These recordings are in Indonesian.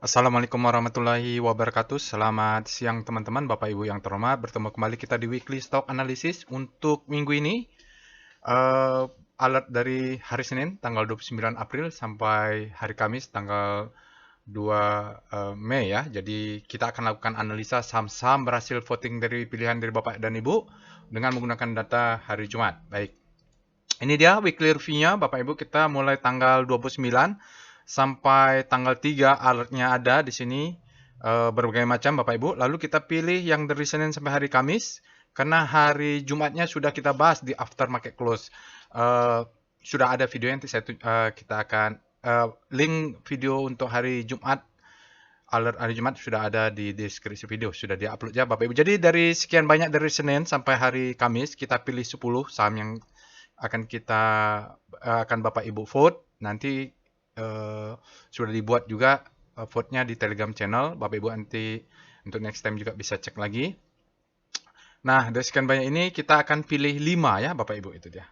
Assalamualaikum warahmatullahi wabarakatuh. Selamat siang teman-teman, Bapak Ibu yang terhormat. Bertemu kembali kita di Weekly Stock Analysis untuk minggu ini. eh, Alert dari hari Senin tanggal 29 April sampai hari Kamis tanggal 2 Mei ya. Jadi kita akan lakukan analisa saham-saham berhasil voting dari pilihan dari Bapak dan Ibu dengan menggunakan data hari Jumat. Baik. Ini dia weekly review-nya Bapak Ibu. Kita mulai tanggal 29 sampai tanggal 3 alertnya ada di sini berbagai macam Bapak Ibu. Lalu kita pilih yang dari Senin sampai hari Kamis karena hari Jumatnya sudah kita bahas di after market close. Eh, Sudah ada video yang kita akan link video untuk hari Jumat, alert hari Jumat sudah ada di deskripsi video, sudah di-upload ya Bapak Ibu. Jadi dari sekian banyak dari Senin sampai hari Kamis kita pilih 10 saham yang akan Bapak Ibu vote. Nanti sudah dibuat juga vote-nya di Telegram channel. Bapak Ibu nanti untuk next time juga bisa cek lagi. Nah, dari sekian banyak ini kita akan pilih 5 ya Bapak Ibu, itu dia.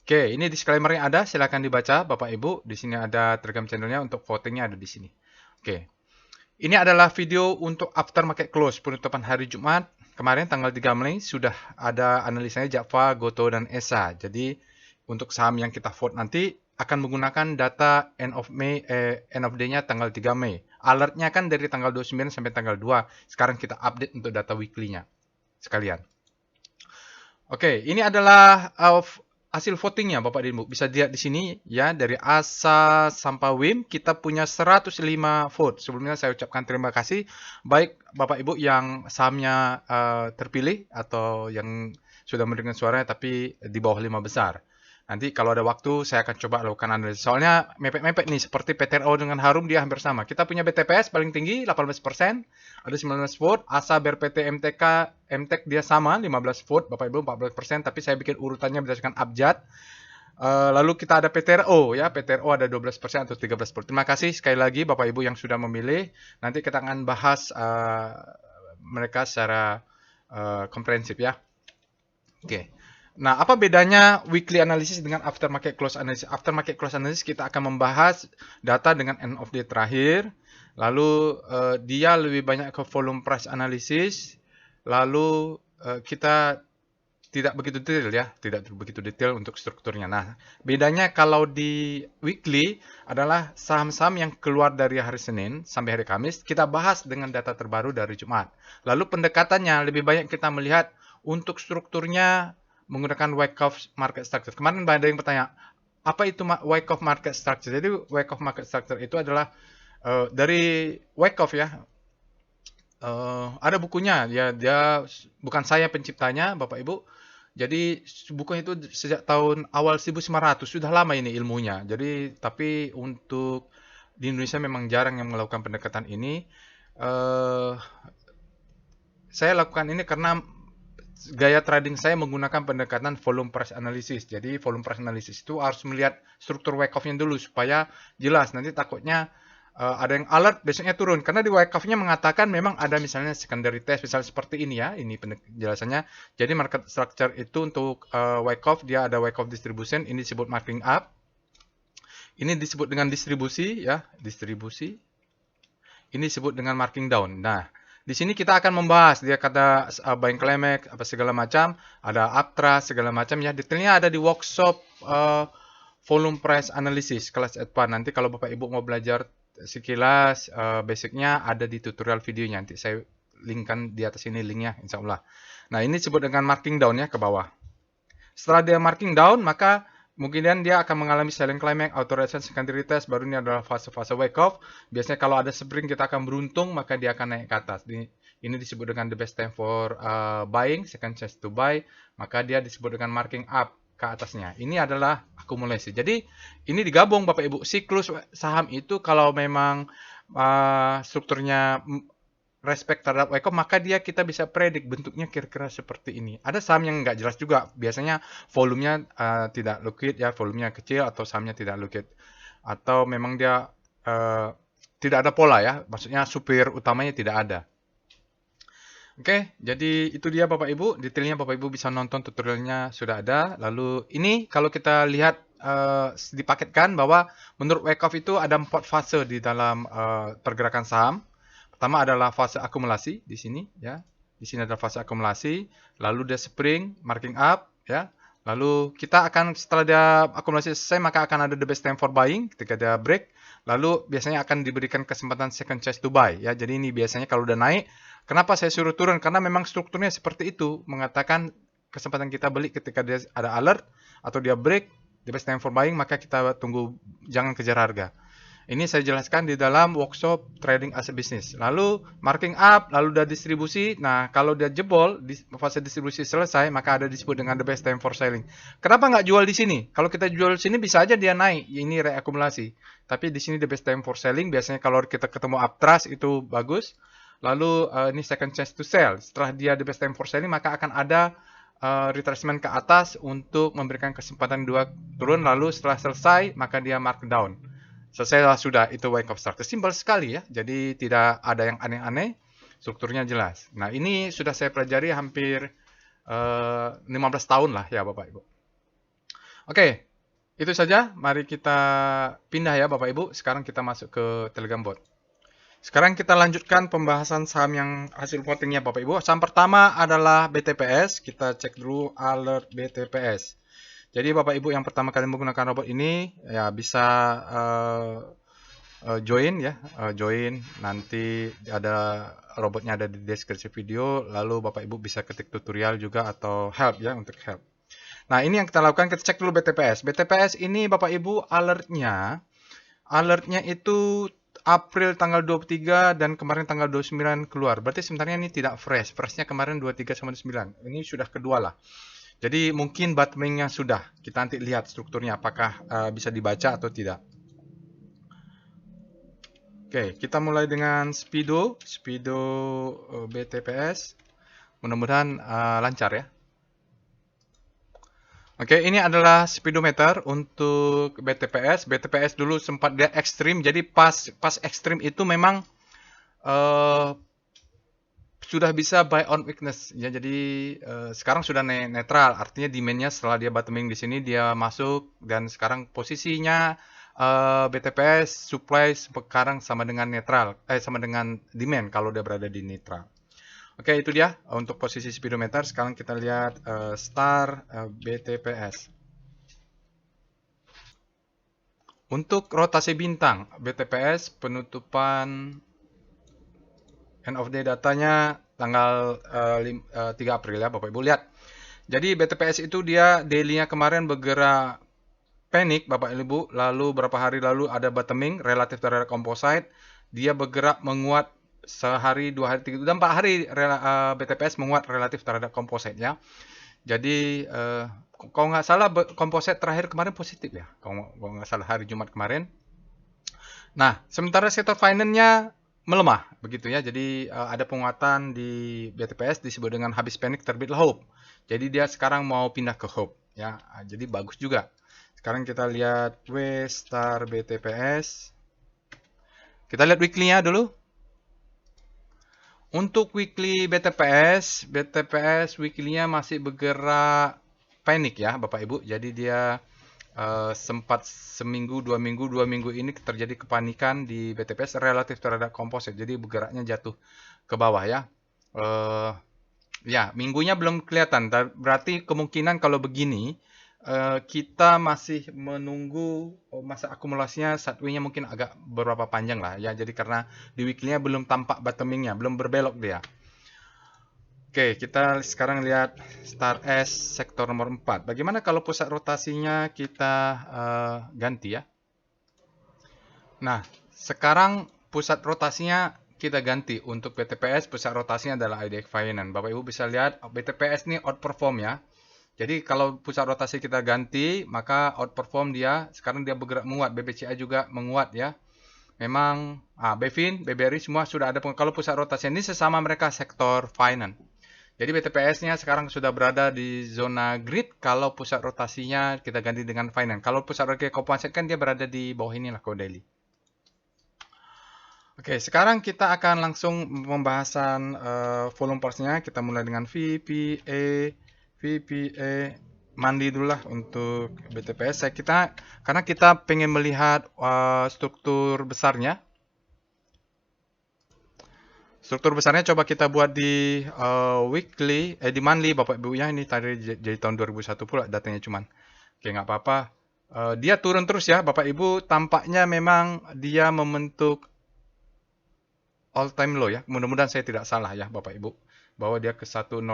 Oke, ini disclaimer yang ada, silakan dibaca Bapak Ibu. Di sini ada Telegram channelnya, untuk votingnya ada di sini. Oke. Ini adalah video untuk after market close penutupan hari Jumat. Kemarin tanggal 3 Mei sudah ada analisanya Java, Goto, dan ESA. Jadi untuk saham yang kita vote nanti akan menggunakan data end of day-nya tanggal 3 Mei. Alertnya kan dari tanggal 29 sampai tanggal 2. Sekarang kita update untuk data weekly-nya sekalian. Oke, ini adalah hasil votingnya Bapak dan Ibu. Bisa dilihat di sini ya, dari ASA sampai WIM kita punya 105 vote. Sebelumnya saya ucapkan terima kasih baik Bapak Ibu yang sahamnya terpilih atau yang sudah mendengar suaranya tapi di bawah 5 besar. Nanti kalau ada waktu saya akan coba lakukan analisis. Soalnya mepet-mepet nih, seperti PTRO dengan Harum dia hampir sama. Kita punya BTPS paling tinggi 18%, ada 19 vote. ASA, BRPT, MTK, MTEK dia sama 15 vote, Bapak Ibu 14%, tapi saya bikin urutannya berdasarkan abjad. Lalu kita ada PTRO ya, PTRO ada 12% atau 13%. Terima kasih sekali lagi Bapak Ibu yang sudah memilih. Nanti kita akan bahas mereka secara komprehensif ya. Oke. Nah, apa bedanya weekly analysis dengan after market close analysis? After market close analysis kita akan membahas data dengan end of day terakhir. Lalu dia lebih banyak ke volume price analysis. Lalu kita tidak begitu detail ya, tidak begitu detail untuk strukturnya. Nah, bedanya kalau di weekly adalah saham-saham yang keluar dari hari Senin sampai hari Kamis, kita bahas dengan data terbaru dari Jumat. Lalu pendekatannya lebih banyak kita melihat untuk strukturnya menggunakan Wyckoff market structure. Kemarin ada yang bertanya, apa itu Wyckoff market structure? Jadi Wyckoff market structure itu adalah dari Wyckoff ya. Ada bukunya, ya dia bukan saya penciptanya, Bapak Ibu. Jadi buku itu sejak tahun awal 1900, sudah lama ini ilmunya. Jadi tapi untuk di Indonesia memang jarang yang melakukan pendekatan ini. Eh, saya lakukan ini karena gaya trading saya menggunakan pendekatan volume price analysis. Jadi volume price analysis itu harus melihat struktur Wyckoff-nya dulu supaya jelas. Nanti takutnya ada yang alert besoknya turun. Karena di Wyckoff-nya mengatakan memang ada misalnya secondary test, misalnya seperti ini ya. Ini penjelasannya. Jadi market structure itu untuk Wyckoff, dia ada Wyckoff distribution. Ini disebut marking up. Ini disebut dengan distribusi ya. Distribusi. Ini disebut dengan marking down. Nah, di sini kita akan membahas dia kata buying climax apa segala macam, ada uptrust segala macam ya. Detailnya ada di workshop volume price analysis kelas advance. Nanti kalau Bapak Ibu mau belajar sekilas basicnya ada di tutorial videonya. Nanti saya linkkan di atas ini linknya insya Allah. Nah, ini disebut dengan marking down ya, ke bawah. Setelah dia marking down, maka kemudian dia akan mengalami selling climax, authorization, secondary test, baru ini adalah fase-fase Wyckoff. Biasanya kalau ada spring kita akan beruntung, maka dia akan naik ke atas. Ini disebut dengan the best time for buying, second chance to buy, maka dia disebut dengan marking up ke atasnya. Ini adalah akumulasi. Jadi ini digabung Bapak Ibu. Siklus saham itu kalau memang strukturnya respect terhadap Wyckoff, maka kita bisa predik bentuknya kira-kira seperti ini. Ada saham yang nggak jelas juga, biasanya volumenya tidak liquid ya, volumenya kecil atau sahamnya tidak liquid. Atau memang dia tidak ada pola ya, maksudnya supir utamanya tidak ada. Oke, jadi itu dia Bapak Ibu, detailnya Bapak Ibu bisa nonton tutorialnya sudah ada. Lalu ini kalau kita lihat dipaketkan bahwa menurut Wyckoff itu ada 4 fase di dalam pergerakan saham. Pertama adalah fase akumulasi di sini ya. Di sini adalah fase akumulasi, lalu dia spring, marking up ya. Lalu kita akan setelah dia akumulasi selesai maka akan ada the best time for buying ketika dia break. Lalu biasanya akan diberikan kesempatan second chance to buy ya. Jadi ini biasanya kalau udah naik, kenapa saya suruh turun? Karena memang strukturnya seperti itu, mengatakan kesempatan kita beli ketika dia ada alert atau dia break, the best time for buying, maka kita tunggu, jangan kejar harga. Ini saya jelaskan di dalam workshop trading as a business. Lalu marking up, lalu udah distribusi. Nah, kalau dia jebol, di fase distribusi selesai, maka ada disebut dengan the best time for selling. Kenapa nggak jual di sini? Kalau kita jual di sini bisa aja dia naik. Ini reakumulasi. Tapi di sini the best time for selling. Biasanya kalau kita ketemu uptrust itu bagus. Lalu ini second chance to sell. Setelah dia the best time for selling, maka akan ada retracement ke atas untuk memberikan kesempatan dua turun. Lalu setelah selesai, maka dia markdown. Selesai sudah, itu Wyckoff structure. Simpel sekali ya, jadi tidak ada yang aneh-aneh, strukturnya jelas. Nah ini sudah saya pelajari hampir 15 tahun lah ya Bapak Ibu. Oke, itu saja. Mari kita pindah ya Bapak Ibu. Sekarang kita masuk ke Telegram bot. Sekarang kita lanjutkan pembahasan saham yang hasil votingnya Bapak Ibu. Saham pertama adalah BTPS. Kita cek dulu alert BTPS. Jadi Bapak Ibu yang pertama kali menggunakan robot ini ya bisa join ya, join, nanti ada robotnya ada di deskripsi video, lalu Bapak Ibu bisa ketik tutorial juga atau help ya untuk help. Nah, ini yang kita lakukan, kita cek dulu BTPS. BTPS ini Bapak Ibu alertnya itu April tanggal 23 dan kemarin tanggal 29 keluar. Berarti sebenarnya ini tidak fresh. Freshnya kemarin 23 sama 29. Ini sudah kedua lah. Jadi mungkin bottoming-nya sudah. Kita nanti lihat strukturnya apakah bisa dibaca atau tidak. Oke, kita mulai dengan Speedo BTPS. Mudah-mudahan lancar ya. Oke, ini adalah speedometer untuk BTPS. BTPS dulu sempat dia ekstrim. Jadi pas ekstrim itu memang sudah bisa buy on weakness ya, jadi sekarang sudah netral, artinya demand-nya setelah dia bottoming di sini dia masuk dan sekarang posisinya BTPS supply sekarang sama dengan netral, sama dengan demand kalau dia berada di netral. Oke, itu dia untuk posisi speedometer. Sekarang kita lihat star BTPS. Untuk rotasi bintang BTPS penutupan end of day datanya tanggal 3 April ya Bapak Ibu lihat. Jadi BTPS itu dia daily-nya kemarin bergerak panik Bapak Ibu, lalu berapa hari lalu ada bottoming relatif terhadap composite, dia bergerak menguat sehari, 2 hari, 3, dan 4 hari BTPS menguat relatif terhadap composite ya. Jadi kalau nggak salah composite terakhir kemarin positif ya, kalau nggak salah hari Jumat kemarin. Nah, sementara sektor finance-nya melemah begitu ya. Jadi ada penguatan di BTPS disebut dengan habis panik terbitlah hope. Jadi dia sekarang mau pindah ke hope ya. Jadi bagus juga. Sekarang kita lihat W star BTPS. Kita lihat weekly-nya dulu. Untuk weekly BTPS weekly-nya masih bergerak panik ya Bapak Ibu. Jadi dia sempat seminggu, 2 minggu ini terjadi kepanikan di BTPS relatif terhadap komposit. Jadi bergeraknya jatuh ke bawah ya. Ya, minggunya belum kelihatan. Berarti kemungkinan kalau begini, kita masih menunggu masa akumulasinya Satway-nya mungkin agak beberapa panjang lah ya. Jadi karena di weekly-nya belum tampak bottoming-nya, belum berbelok dia. Oke, kita sekarang lihat Star S sektor nomor 4. Bagaimana kalau pusat rotasinya kita ganti ya? Nah, sekarang pusat rotasinya kita ganti. Untuk BTPS, pusat rotasinya adalah IDX Finance. Bapak Ibu bisa lihat BTPS ini outperform ya. Jadi kalau pusat rotasi kita ganti, maka outperform dia. Sekarang dia bergerak menguat. BBCA juga menguat ya. Memang BFIN, BBRI semua sudah ada. Kalau pusat rotasi ini sesama mereka sektor finance. Jadi BTPS-nya sekarang sudah berada di zona grid. Kalau pusat rotasinya kita ganti dengan finance. Kalau pusat rotasi komposit kan dia berada di bawah inilah kalau daily. Oke, sekarang kita akan langsung pembahasan volume pulse-nya. Kita mulai dengan VPA mandi dulu lah untuk BTPS. Karena kita pengen melihat struktur besarnya. Struktur besarnya coba kita buat di di monthly Bapak Ibu ya. Ini tadi jadi tahun 2001 pula datanya cuman. Oke, nggak apa-apa. Dia turun terus ya Bapak Ibu. Tampaknya memang dia membentuk all time low ya. Mudah-mudahan saya tidak salah ya Bapak Ibu. Bahwa dia ke 1020.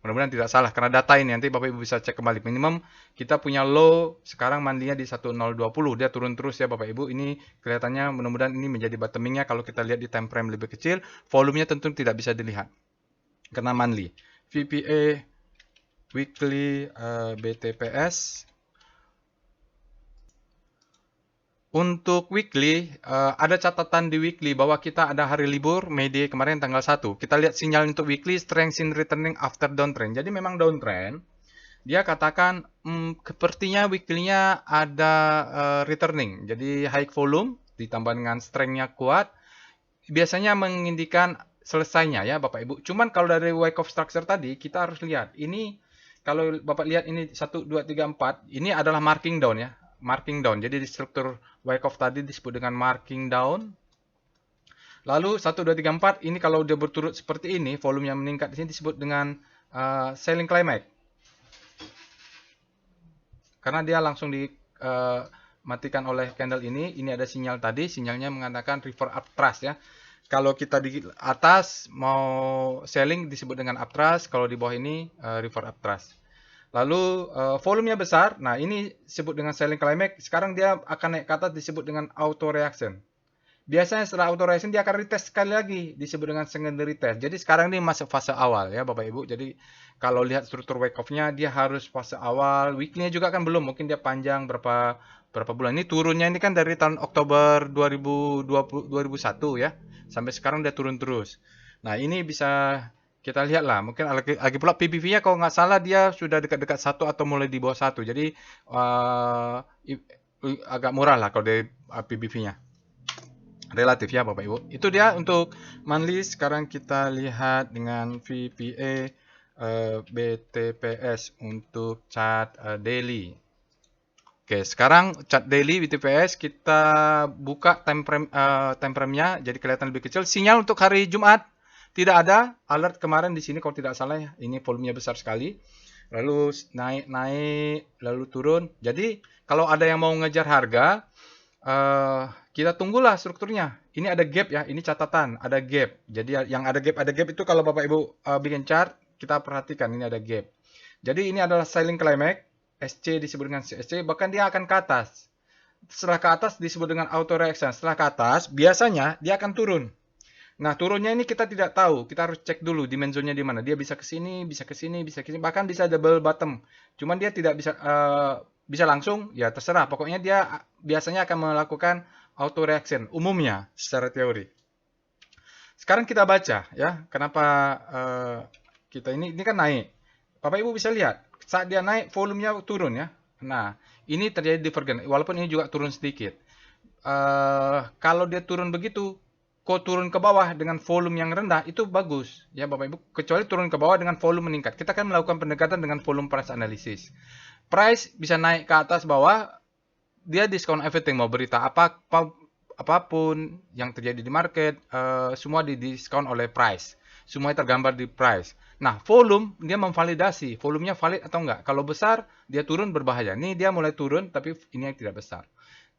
Mudah-mudahan tidak salah karena data ini nanti Bapak Ibu bisa cek kembali. Minimum kita punya low sekarang mandinya di 1020. Dia turun terus ya Bapak Ibu. Ini kelihatannya mudah-mudahan ini menjadi bottomingnya. Kalau kita lihat di time frame lebih kecil, volumenya tentu tidak bisa dilihat. Karena monthly. VPA weekly BTPS. Untuk weekly, ada catatan di weekly bahwa kita ada hari libur, May Day kemarin tanggal 1. Kita lihat sinyal untuk weekly, strength in returning after downtrend. Jadi memang downtrend. Dia katakan, sepertinya weekly-nya ada returning. Jadi high volume, ditambah dengan strength-nya kuat. Biasanya mengindikan selesainya ya Bapak Ibu. Cuman kalau dari Wyckoff structure tadi, kita harus lihat. Ini, kalau Bapak lihat ini 1, 2, 3, 4. Ini adalah marking down ya. Marking down. Jadi di struktur Wyckoff tadi disebut dengan marking down. Lalu 1, 2, 3, 4 ini kalau dia berturut seperti ini, volumenya meningkat di sini disebut dengan selling climax. Karena dia langsung dimatikan oleh candle ini ada sinyal tadi, sinyalnya mengatakan river uptrust ya. Kalau kita di atas mau selling disebut dengan uptrust, kalau di bawah ini river uptrust. Lalu volumenya besar. Nah, ini disebut dengan selling climax. Sekarang dia akan naik ke atas disebut dengan auto reaction. Biasanya setelah auto reaction dia akan retest sekali lagi disebut dengan secondary test. Jadi sekarang ini masuk fase awal ya Bapak Ibu. Jadi kalau lihat struktur Wyckoff-nya dia harus fase awal. Weekly-nya juga kan belum. Mungkin dia panjang berapa bulan. Ini turunnya ini kan dari tahun Oktober 2001 ya. Sampai sekarang dia turun terus. Nah, ini bisa kita lihat lah, mungkin lagi pula PBV-nya kalau nggak salah dia sudah dekat-dekat 1 atau mulai di bawah 1. Jadi agak murah lah kalau dari PBV-nya. Relatif ya Bapak Ibu. Itu dia untuk monthly. Sekarang kita lihat dengan VPA BTPS untuk chart daily. Oke, sekarang chart daily BTPS kita buka time frame-nya jadi kelihatan lebih kecil. Sinyal untuk hari Jumat tidak ada. Alert kemarin di sini kalau tidak salah ya. Ini volumenya besar sekali. Lalu naik, lalu turun. Jadi kalau ada yang mau ngejar harga, kita tunggulah strukturnya. Ini ada gap ya. Ini catatan, ada gap. Jadi yang ada gap itu kalau Bapak Ibu bikin chart, kita perhatikan ini ada gap. Jadi ini adalah selling climax. SC disebut dengan CSC, bahkan dia akan ke atas. Setelah ke atas disebut dengan auto reaction. Setelah ke atas, biasanya dia akan turun. Nah, turunnya ini kita tidak tahu. Kita harus cek dulu dimensinya di mana. Dia bisa ke sini, bisa ke sini, bisa ke sini, bahkan bisa double bottom. Cuman dia tidak bisa bisa langsung, ya terserah. Pokoknya dia biasanya akan melakukan auto reaction umumnya secara teori. Sekarang kita baca ya, kenapa kita ini kan naik. Bapak Ibu bisa lihat saat dia naik volumenya turun ya. Nah, ini terjadi divergen walaupun ini juga turun sedikit. Kalau dia turun begitu, kok turun ke bawah dengan volume yang rendah itu bagus ya Bapak Ibu, kecuali turun ke bawah dengan volume meningkat. Kita akan melakukan pendekatan dengan volume price analysis. Price bisa naik ke atas bawah, dia discount everything, mau berita apapun yang terjadi di market, semua di diskon oleh price. Semua tergambar di price. Nah, volume dia memvalidasi, volumenya valid atau enggak. Kalau besar, dia turun berbahaya. Ini dia mulai turun, tapi ini yang tidak besar.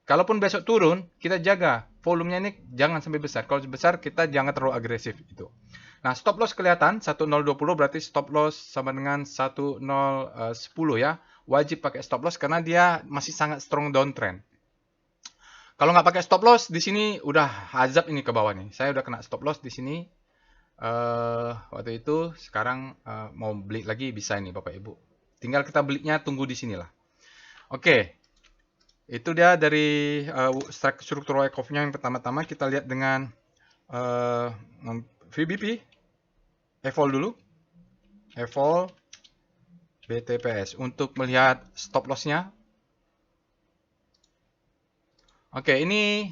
Kalaupun besok turun, kita jaga volumenya ini jangan sampai besar. Kalau besar, kita jangan terlalu agresif itu. Nah, stop loss kelihatan 1020 berarti stop loss sama dengan 1010 ya. Wajib pakai stop loss karena dia masih sangat strong downtrend. Kalau nggak pakai stop loss di sini udah azab ini ke bawah nih. Saya udah kena stop loss di sini. Waktu itu sekarang mau beli lagi bisa ini Bapak Ibu. Tinggal kita belinya tunggu di sinilah. Oke. Itu dia dari struktur Wyckoff-nya yang pertama-tama kita lihat dengan VBP. Evol dulu. Evol BTPS untuk melihat stop loss-nya. Oke, ini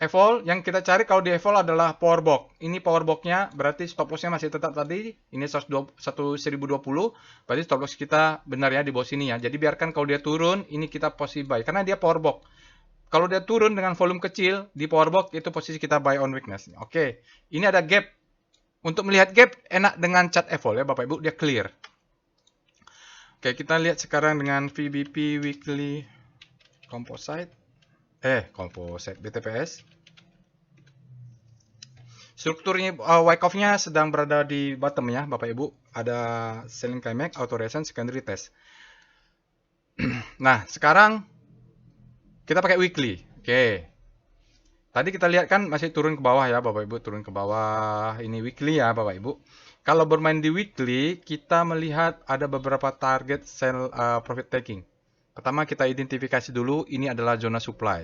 Evol yang kita cari kalau di Evol adalah power box. Ini power box-nya berarti stop loss-nya masih tetap tadi. Ini 1020. Berarti stop loss kita benar ya di bawah sini ya. Jadi biarkan kalau dia turun, ini kita posisi buy karena dia power box. Kalau dia turun dengan volume kecil di power box itu posisi kita buy on weakness. Oke. Ini ada gap. Untuk melihat gap enak dengan chart Evol ya Bapak Ibu, dia clear. Oke, kita lihat sekarang dengan VBP weekly composite. Composite BTPS. Strukturnya Wyckoff off-nya sedang berada di bottom ya, Bapak Ibu. Ada selling climax, auto reaction, secondary test. Nah, sekarang kita pakai weekly. Oke. Tadi kita lihat kan masih turun ke bawah ya, Bapak Ibu, turun ke bawah. Ini weekly ya, Bapak Ibu. Kalau bermain di weekly, kita melihat ada beberapa target sell profit taking. Pertama kita identifikasi dulu, ini adalah zona supply.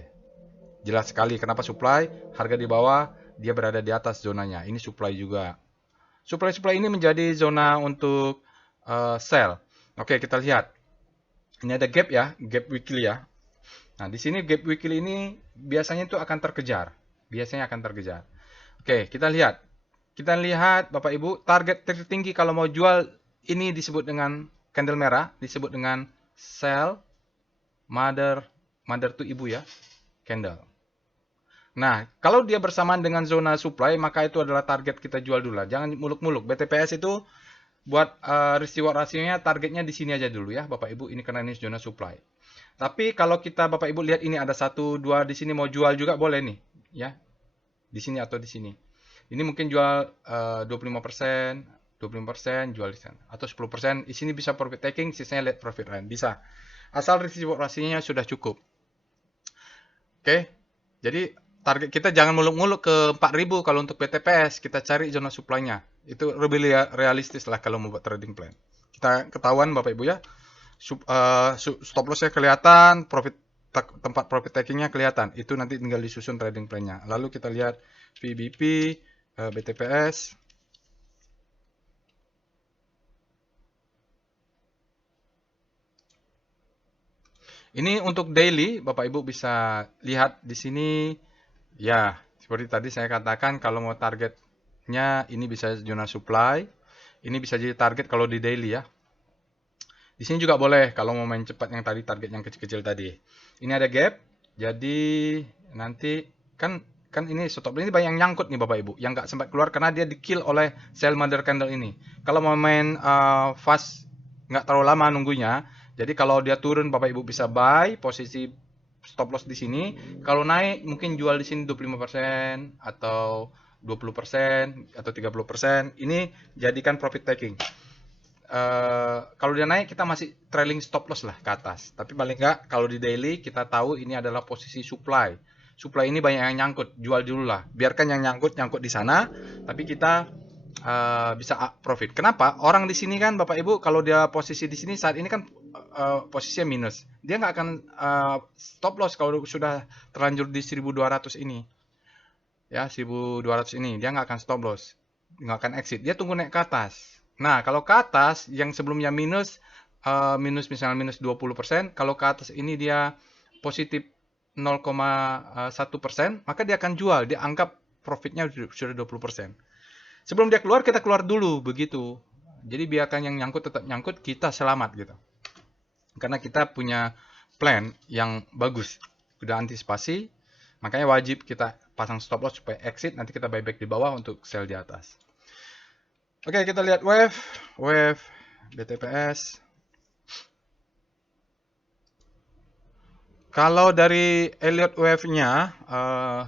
Jelas sekali kenapa supply, harga di bawah, dia berada di atas zonanya. Ini supply juga. Supply ini menjadi zona untuk sell. Oke, kita lihat. Ini ada gap ya, gap weekly ya. Nah, di sini gap weekly ini biasanya itu akan terkejar. Biasanya akan terkejar. Oke, kita lihat. Kita lihat Bapak Ibu, target tertinggi kalau mau jual ini disebut dengan candle merah, disebut dengan sell mother to ibu ya, candle. Nah, kalau dia bersamaan dengan zona supply, maka itu adalah target kita jual dulu lah. Jangan muluk-muluk. BTPS itu buat risk reward rasionya targetnya di sini aja dulu ya, Bapak Ibu. Ini karena ini zona supply. Tapi kalau kita Bapak Ibu lihat ini ada 1, 2 di sini mau jual juga boleh nih, ya. Di sini atau di sini. Ini mungkin jual 25%, 25% jual di sana atau 10%. Di sini bisa profit taking, sisanya let profit run. Bisa. Asal risk reward rasionya sudah cukup. Oke. Jadi target kita jangan muluk-muluk ke 4.000 kalau untuk BTPS, kita cari zona supply-nya. Itu lebih realistis lah kalau mau buat trading plan. Kita ketahuan Bapak Ibu ya. Stop loss-nya kelihatan, tempat profit taking-nya kelihatan. Itu nanti tinggal disusun trading plan-nya. Lalu kita lihat VBP, BTPS. Ini untuk daily, Bapak Ibu bisa lihat di sini. Ya, seperti tadi saya katakan kalau mau targetnya ini bisa zona supply. Ini bisa jadi target kalau di daily ya. Di sini juga boleh kalau mau main cepat yang tadi target yang kecil-kecil tadi. Ini ada gap. Jadi nanti kan ini stop ini banyak yang nyangkut nih Bapak Ibu, yang nggak sempat keluar karena dia di kill oleh sell mother candle ini. Kalau mau main fast nggak terlalu lama nunggunya. Jadi kalau dia turun Bapak Ibu bisa buy posisi stop loss di sini. Kalau naik mungkin jual di sini 25% atau 20% atau 30%. Ini jadikan profit taking. Kalau dia naik kita masih trailing stop loss lah ke atas. Tapi paling nggak kalau di daily kita tahu ini adalah posisi supply. Supply ini banyak yang nyangkut, jual dulu lah. Biarkan yang nyangkut di sana, tapi kita bisa profit. Kenapa? Orang di sini kan Bapak Ibu kalau dia posisi di sini saat ini kan posisinya minus. Dia nggak akan stop loss kalau sudah terlanjur di 1200 ini. Ya, 1200 ini dia nggak akan stop loss. Nggak akan exit. Dia tunggu naik ke atas. Nah, kalau ke atas yang sebelumnya minus misalnya minus 20%, kalau ke atas ini dia positif 0,1%, maka dia akan jual. Dia anggap profitnya sudah 20%. Sebelum dia keluar, kita keluar dulu begitu. Jadi biarkan yang nyangkut tetap nyangkut, kita selamat gitu. Karena kita punya plan yang bagus, sudah antisipasi, makanya wajib kita pasang stop loss supaya exit, nanti kita buyback di bawah untuk sell di atas. Oke, kita lihat wave BTPS. Kalau dari Elliott wave-nya,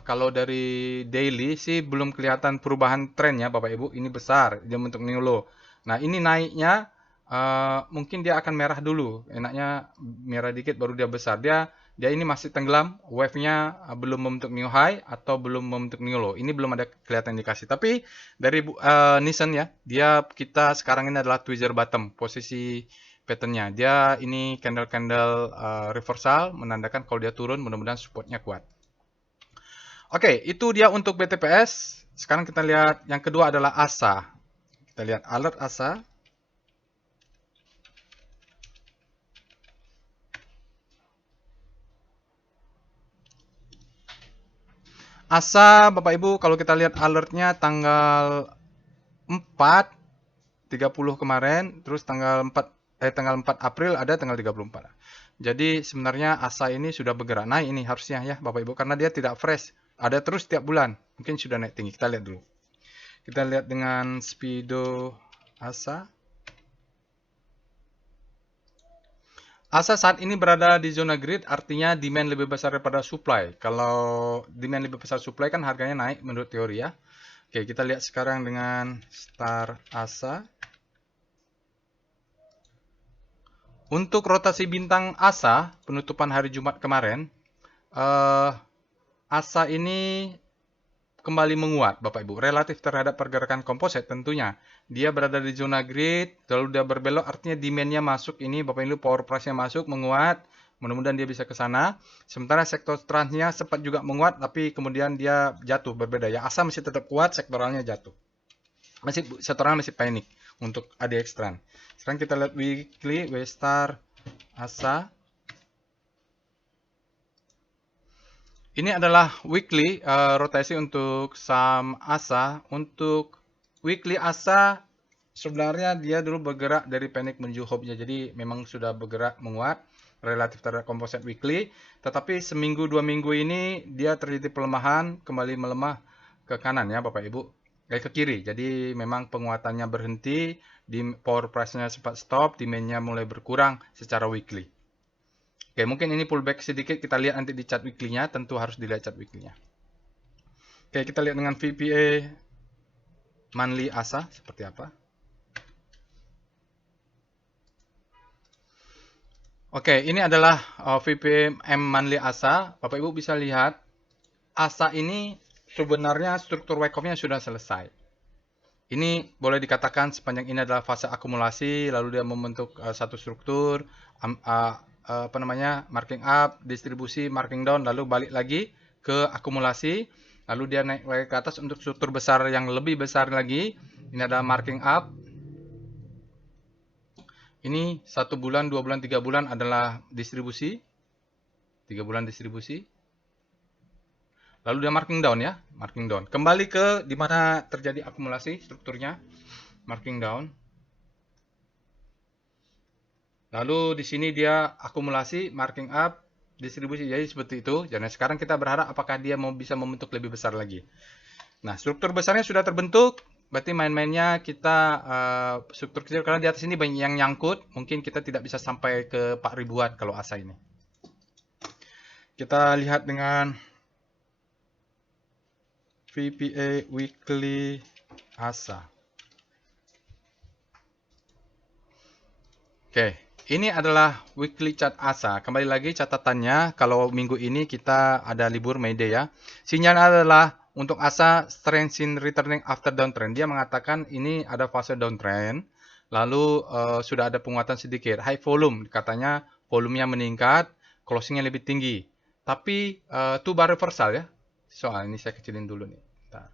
kalau dari daily sih belum kelihatan perubahan trennya Bapak Ibu. Ini besar, dia bentuk new low. Nah ini naiknya mungkin dia akan merah dulu. Enaknya merah dikit baru dia besar. Dia ini masih tenggelam, wave-nya belum membentuk new high atau belum membentuk new low. Ini belum ada kelihatan indikasi. Tapi dari Nissen ya, kita sekarang ini adalah tweezer bottom, posisi pattern-nya. Dia ini candle-candle reversal, menandakan kalau dia turun mudah-mudahan supportnya kuat. Oke, itu dia untuk BTPS. Sekarang kita lihat yang kedua adalah ASA. Kita lihat alert ASA. ASA Bapak Ibu kalau kita lihat alertnya tanggal 4.30 kemarin, terus tanggal 4 April ada tanggal 34. Jadi sebenarnya ASA ini sudah bergerak naik ini harusnya ya Bapak Ibu karena dia tidak fresh. Ada terus setiap bulan. Mungkin sudah naik tinggi. Kita lihat dulu. Kita lihat dengan Speedo ASA. ASA saat ini berada di zona grid, artinya demand lebih besar daripada supply. Kalau demand lebih besar supply kan harganya naik menurut teori ya. Oke, kita lihat sekarang dengan Star ASA. Untuk rotasi bintang ASA, penutupan hari Jumat kemarin, ASA ini kembali menguat Bapak Ibu relatif terhadap pergerakan komposit tentunya dia berada di zona grid lalu dia berbelok artinya demandnya masuk ini Bapak Ibu power price-nya masuk menguat mudah-mudahan dia bisa ke sana sementara sektor transnya sempat juga menguat tapi kemudian dia jatuh berbeda ya ASA masih tetap kuat sektoralnya jatuh sektoralnya masih panik untuk ADX Trans sekarang kita lihat weekly W-Star ASA. Ini adalah weekly rotasi untuk saham ASA. Untuk weekly ASA sebenarnya dia dulu bergerak dari panic menuju hope ya. Jadi memang sudah bergerak menguat relatif terhadap komposit weekly. Tetapi seminggu 2 minggu ini dia terjadi pelemahan kembali melemah ke kanan ya Bapak Ibu. Ke kiri. Jadi memang penguatannya berhenti. Di power price-nya sempat stop. Demand-nya mulai berkurang secara weekly. Oke, mungkin ini pullback sedikit. Kita lihat nanti di chart weekly-nya. Tentu harus dilihat chart weekly-nya. Oke, kita lihat dengan VPA monthly ASA seperti apa. Oke, ini adalah VPA monthly ASA. Bapak Ibu bisa lihat ASA ini sebenarnya struktur wake off-nya sudah selesai. Ini boleh dikatakan sepanjang ini adalah fase akumulasi, lalu dia membentuk satu struktur, marking up, distribusi, marking down, lalu balik lagi ke akumulasi, lalu dia naik lagi ke atas untuk struktur besar yang lebih besar lagi. Ini adalah marking up. Ini 1 bulan, 2 bulan, 3 bulan adalah distribusi. 3 bulan distribusi. Lalu dia marking down ya, marking down. Kembali ke di mana terjadi akumulasi strukturnya, marking down. Lalu di sini dia akumulasi, marking up, distribusi. Jadi seperti itu. Dan sekarang kita berharap apakah dia bisa membentuk lebih besar lagi. Nah, struktur besarnya sudah terbentuk. Berarti main-mainnya kita struktur kecil karena di atas ini banyak yang nyangkut. Mungkin kita tidak bisa sampai ke 4 ribuan kalau ASA ini. Kita lihat dengan VPA weekly ASA. Oke. Ini adalah weekly chart ASA. Kembali lagi catatannya, kalau minggu ini kita ada libur May Day ya. Sinyal adalah untuk ASA strength in returning after downtrend. Dia mengatakan ini ada fase downtrend. Lalu sudah ada penguatan sedikit. High volume, katanya volumenya meningkat, closingnya lebih tinggi. Tapi two bar reversal ya. Soal ini saya kecilin dulu nih. Bentar.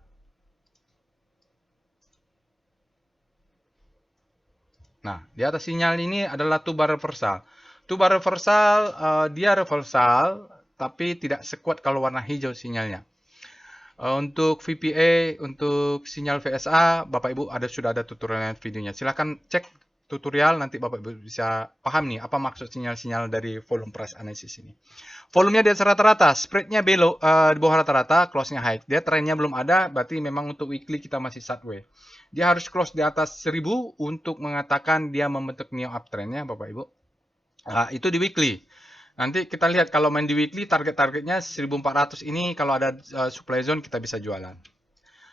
Nah, di atas sinyal ini adalah two bar reversal. Two bar reversal, dia reversal, tapi tidak sekuat kalau warna hijau sinyalnya. Untuk VPA, untuk sinyal VSA, Bapak Ibu sudah ada tutorial videonya. Silahkan cek tutorial, nanti Bapak Ibu bisa paham nih apa maksud sinyal-sinyal dari volume price analysis ini. Volumenya di atas rata-rata, spreadnya di bawah rata-rata, close-nya high. Dia trennya belum ada, berarti memang untuk weekly kita masih sideways. Dia harus close di atas 1000 untuk mengatakan dia membentuk neo uptrend ya Bapak Ibu. Itu di weekly. Nanti kita lihat kalau main di weekly target-targetnya 1400 ini kalau ada supply zone kita bisa jualan.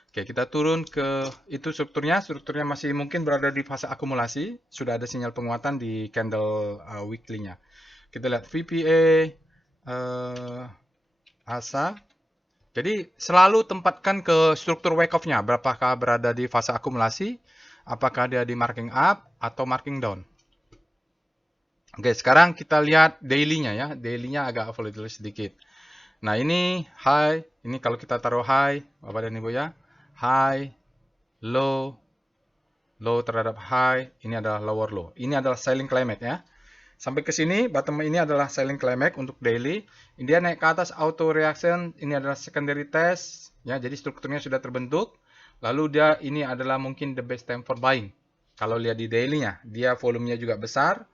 Oke, kita turun ke itu strukturnya. Strukturnya masih mungkin berada di fase akumulasi. Sudah ada sinyal penguatan di candle weekly-nya. Kita lihat VPA ASA. Jadi selalu tempatkan ke struktur wake off-nya. Berapakah berada di fase akumulasi, apakah dia di marking up atau marking down. Oke, sekarang kita lihat daily-nya ya. Daily-nya agak volatile sedikit. Nah, ini high. Ini kalau kita taruh high, Bapak dan Ibu ya. High, low, low terhadap high. Ini adalah lower low. Ini adalah selling climate ya. Sampai ke sini, bottom ini adalah selling climax untuk daily. Dia naik ke atas auto reaction, ini adalah secondary test. Ya, jadi strukturnya sudah terbentuk. Lalu dia ini adalah mungkin the best time for buying. Kalau lihat di daily-nya, dia volumenya juga besar.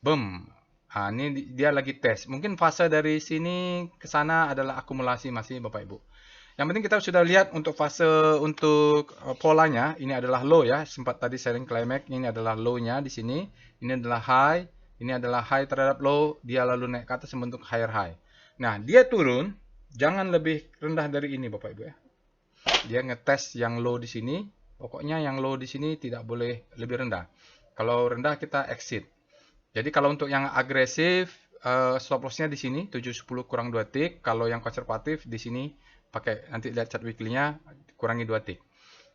Boom. Nah, ini dia lagi tes. Mungkin fase dari sini ke sana adalah akumulasi masih Bapak Ibu. Yang penting kita sudah lihat untuk fase untuk polanya, ini adalah low ya. Sempat tadi selling climax, ini adalah low-nya di sini. Ini adalah high, ini adalah high terhadap low, dia lalu naik ke atas membentuk higher high. Nah, dia turun, jangan lebih rendah dari ini Bapak Ibu ya. Dia ngetes yang low di sini, pokoknya yang low di sini tidak boleh lebih rendah. Kalau rendah kita exit. Jadi kalau untuk yang agresif, stop loss-nya di sini 710 kurang 2 tick. Kalau yang konservatif di sini pakai nanti lihat chart weekly-nya kurangi 2 tick.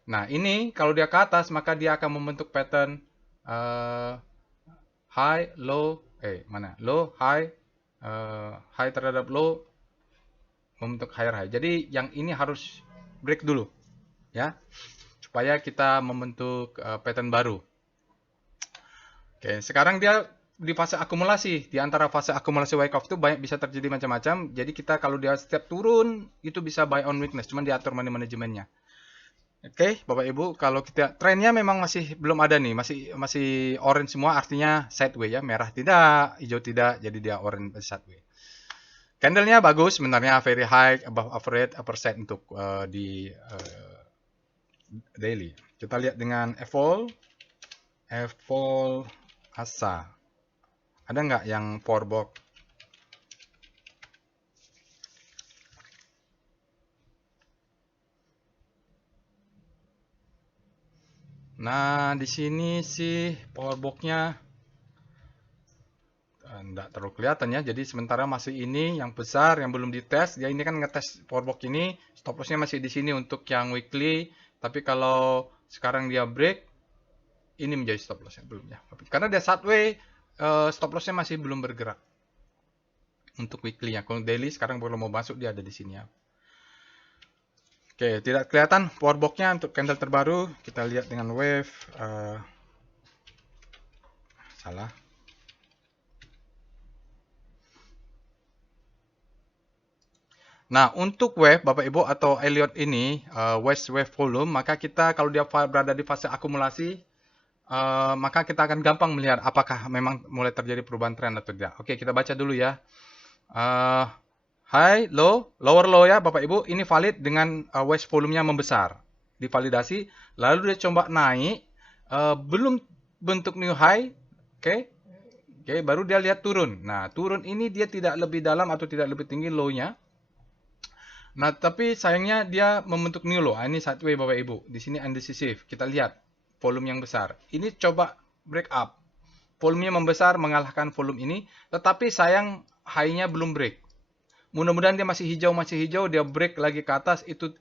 Nah, ini kalau dia ke atas maka dia akan membentuk pattern high, low, low, high, high terhadap low membentuk higher high. Jadi yang ini harus break dulu ya supaya kita membentuk pattern baru. Oke, sekarang dia di fase akumulasi. Di antara fase akumulasi wyckoff off itu banyak bisa terjadi macam-macam. Jadi kita kalau dia setiap turun itu bisa buy on weakness, cuman diatur money manajemennya. Oke, Bapak Ibu, kalau kita trennya memang masih belum ada nih, masih orange semua, artinya sideways ya, merah tidak, hijau tidak, jadi dia orange sideways. Candlenya bagus, sebenarnya very high, above average, upper side untuk di daily. Kita lihat dengan evol asa. Ada nggak yang forbok? Nah, di sini sih powerbox-nya nggak terlalu kelihatan ya. Jadi sementara masih ini yang besar yang belum dites. Dia ini kan ngetes powerbox ini, stop loss-nya masih di sini untuk yang weekly. Tapi kalau sekarang dia break, ini menjadi stop loss-nya belum ya. Karena dia sideways, stop loss-nya masih belum bergerak. Untuk weekly-nya. Kalau daily sekarang baru mau masuk dia ada di sini ya. Oke, tidak kelihatan powerbox-nya untuk candle terbaru. Kita lihat dengan wave. Salah. Nah, untuk wave, Bapak Ibu, atau Elliott ini, West Wave Volume, maka kita kalau dia berada di fase akumulasi, maka kita akan gampang melihat apakah memang mulai terjadi perubahan tren atau tidak. Oke, kita baca dulu ya. High, low, lower low ya Bapak Ibu, ini valid dengan West Volume-nya membesar. Divalidasi, lalu dia coba naik, belum bentuk new high, oke, baru dia lihat turun. Nah, turun ini dia tidak lebih dalam atau tidak lebih tinggi low-nya. Nah, tapi sayangnya dia membentuk new low. Ini sideways Bapak Ibu. Di sini undecisive. Kita lihat volume yang besar. Ini coba break up. Volumenya membesar mengalahkan volume ini, tetapi sayang high-nya belum break. Mudah-mudahan dia masih hijau, dia break lagi ke atas, itu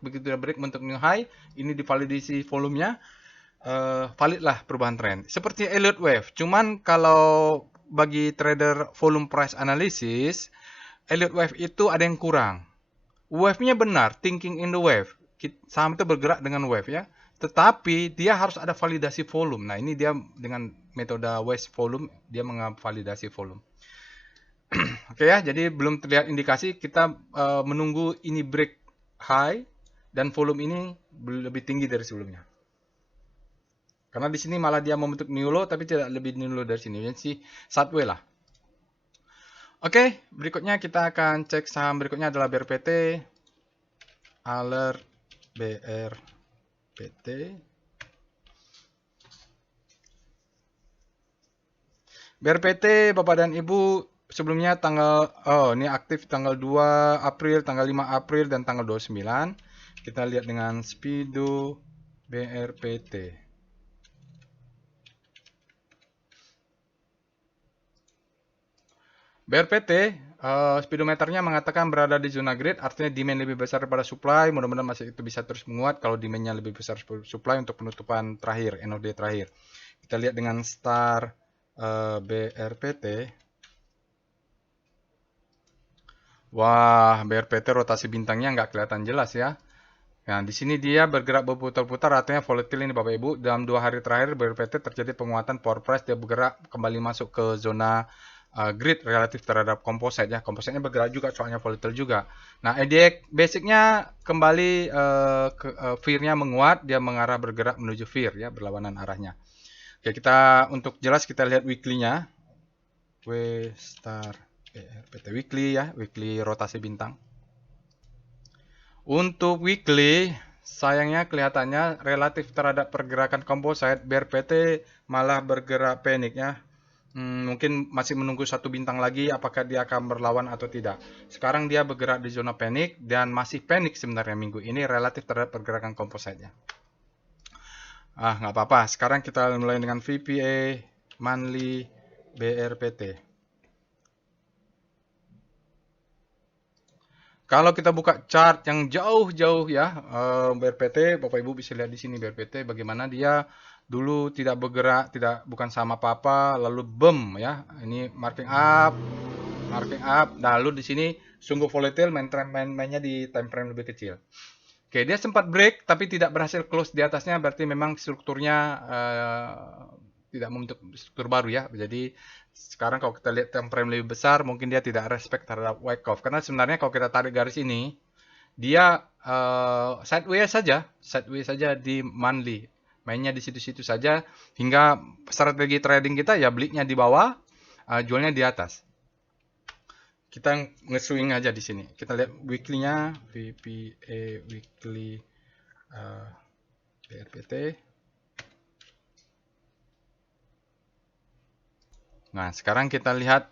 begitu dia break bentuk new high, ini divalidasi volumenya, valid lah perubahan tren. Seperti Elliott Wave, cuman kalau bagi trader volume price analysis, Elliott Wave itu ada yang kurang. Wave-nya benar, thinking in the wave. Saham itu bergerak dengan wave ya. Tetapi dia harus ada validasi volume. Nah, ini dia dengan metode West Volume, dia menvalidasi volume. Oke ya, jadi belum terlihat indikasi. Kita menunggu ini break high dan volume ini lebih tinggi dari sebelumnya. Karena di sini malah dia membentuk new low tapi tidak lebih new low dari sini. Jadi sih sideways lah. Oke, berikutnya kita akan cek saham berikutnya adalah BRPT. Alert BRPT. BRPT Bapak dan Ibu sebelumnya ini aktif tanggal 2 April, tanggal 5 April dan tanggal 29. Kita lihat dengan Speedo BRPT. BRPT, speedometernya mengatakan berada di zona greed, artinya demand lebih besar daripada supply. Mudah-mudahan masih itu bisa terus menguat kalau demandnya lebih besar supply untuk penutupan terakhir, NOD terakhir. Kita lihat dengan star BRPT. Wah, BRPT rotasi bintangnya nggak kelihatan jelas ya. Nah, di sini dia bergerak berputar-putar, artinya volatil ini Bapak Ibu. Dalam 2 hari terakhir BRPT terjadi penguatan power price, dia bergerak kembali masuk ke zona grid relatif terhadap komposit ya. Kompositnya bergerak juga soalnya volatil juga. Nah, EDX basicnya kembali fear-nya menguat, dia mengarah bergerak menuju fear ya, berlawanan arahnya. Oke, kita untuk jelas kita lihat weekly-nya. W star BRPT weekly ya, weekly rotasi bintang. Untuk weekly, sayangnya kelihatannya relatif terhadap pergerakan komposit, BRPT malah bergerak panik ya. Mungkin masih menunggu satu bintang lagi apakah dia akan berlawan atau tidak. Sekarang dia bergerak di zona panik dan masih panik sebenarnya minggu ini relatif terhadap pergerakan kompositnya. Nggak apa-apa. Sekarang kita mulai dengan VPA monthly BRPT. Kalau kita buka chart yang jauh-jauh ya, BRPT, Bapak Ibu bisa lihat di sini BRPT bagaimana dia dulu tidak bergerak, bukan sama apa-apa, lalu boom ya. Ini marking up, lalu di sini sungguh volatil, mainnya di time frame lebih kecil. Oke, dia sempat break tapi tidak berhasil close di atasnya, berarti memang strukturnya tidak membentuk struktur baru ya. Jadi sekarang kalau kita lihat time frame lebih besar, mungkin dia tidak respect terhadap Wyckoff. Karena sebenarnya kalau kita tarik garis ini, dia sideways saja di monthly. Mainnya di situ-situ saja, hingga strategi trading kita ya belinya di bawah, jualnya di atas. Kita nge-swing aja di sini. Kita lihat weekly-nya, VPA weekly BRPT. Nah, sekarang kita lihat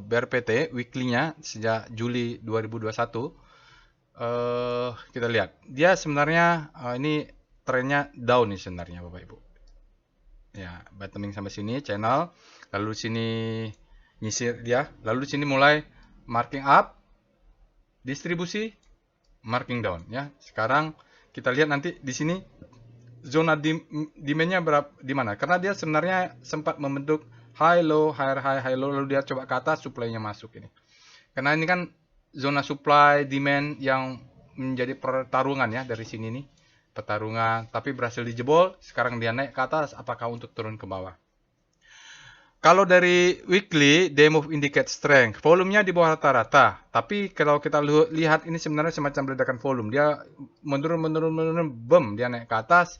BRPT weekly-nya sejak Juli 2021. Kita lihat, dia sebenarnya ini trennya down nih sebenarnya Bapak Ibu. Ya, bottoming sampai sini channel, lalu sini nyisir dia, lalu sini mulai marking up, distribusi, marking down ya. Sekarang kita lihat nanti di sini zona demand-nya berapa di mana? Karena dia sebenarnya sempat membentuk high low, high low, lalu dia coba ke atas, supply-nya masuk ini. Karena ini kan zona supply demand yang menjadi pertarungan ya dari sini nih. Pertarungan, tapi berhasil dijebol, sekarang dia naik ke atas, apakah untuk turun ke bawah? Kalau dari weekly, day move indicate strength. Volumenya di bawah rata-rata. Tapi kalau kita lihat ini sebenarnya semacam ledakan volume. Dia menurun, boom, dia naik ke atas.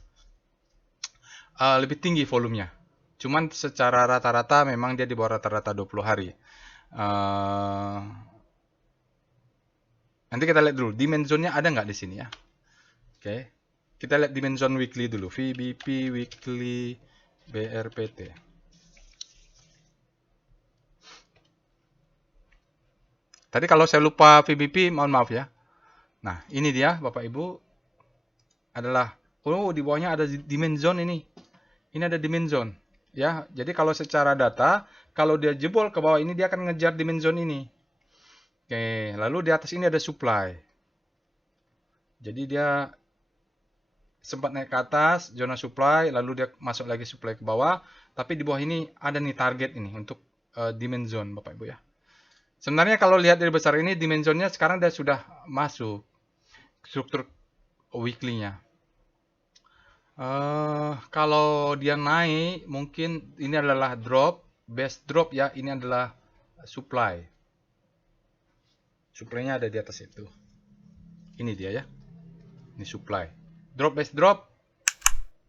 Lebih tinggi volumenya. Cuman secara rata-rata memang dia di bawah rata-rata 20 hari. Nanti kita lihat dulu, demand zone-nya ada nggak di sini ya. Oke. Kita lihat demand zone weekly dulu. VBP weekly BRPT. Tadi kalau saya lupa VBP, mohon maaf ya. Nah, ini dia Bapak Ibu adalah di bawahnya ada demand zone ini. Ini ada demand zone ya. Jadi kalau secara data, kalau dia jebol ke bawah ini dia akan ngejar demand zone ini. Oke, lalu di atas ini ada supply. Jadi dia sempat naik ke atas zona supply, lalu dia masuk lagi supply ke bawah, tapi di bawah ini ada nih target ini untuk demand zone Bapak Ibu ya. Sebenarnya kalau lihat dari besar ini dimensionnya sekarang dia sudah masuk struktur weekly-nya. Kalau dia naik mungkin ini adalah drop, best drop ya, ini adalah supply. Supply-nya ada di atas itu. Ini dia ya. Ini supply. Drop best drop.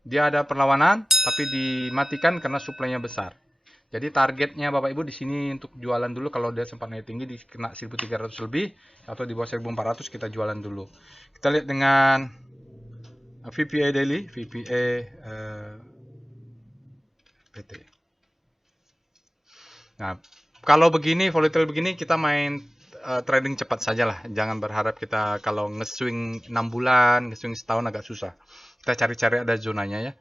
Dia ada perlawanan tapi dimatikan karena supply-nya besar. Jadi targetnya Bapak Ibu di sini untuk jualan dulu kalau dia sempat naik tinggi kena 1.300 lebih atau di bawah 1.400 kita jualan dulu. Kita lihat dengan VPA daily, VPA PT. Nah, kalau begini volatile begini kita main trading cepat saja lah. Jangan berharap kita kalau nge-swing 6 bulan, nge-swing setahun agak susah. Kita cari-cari ada zonanya ya.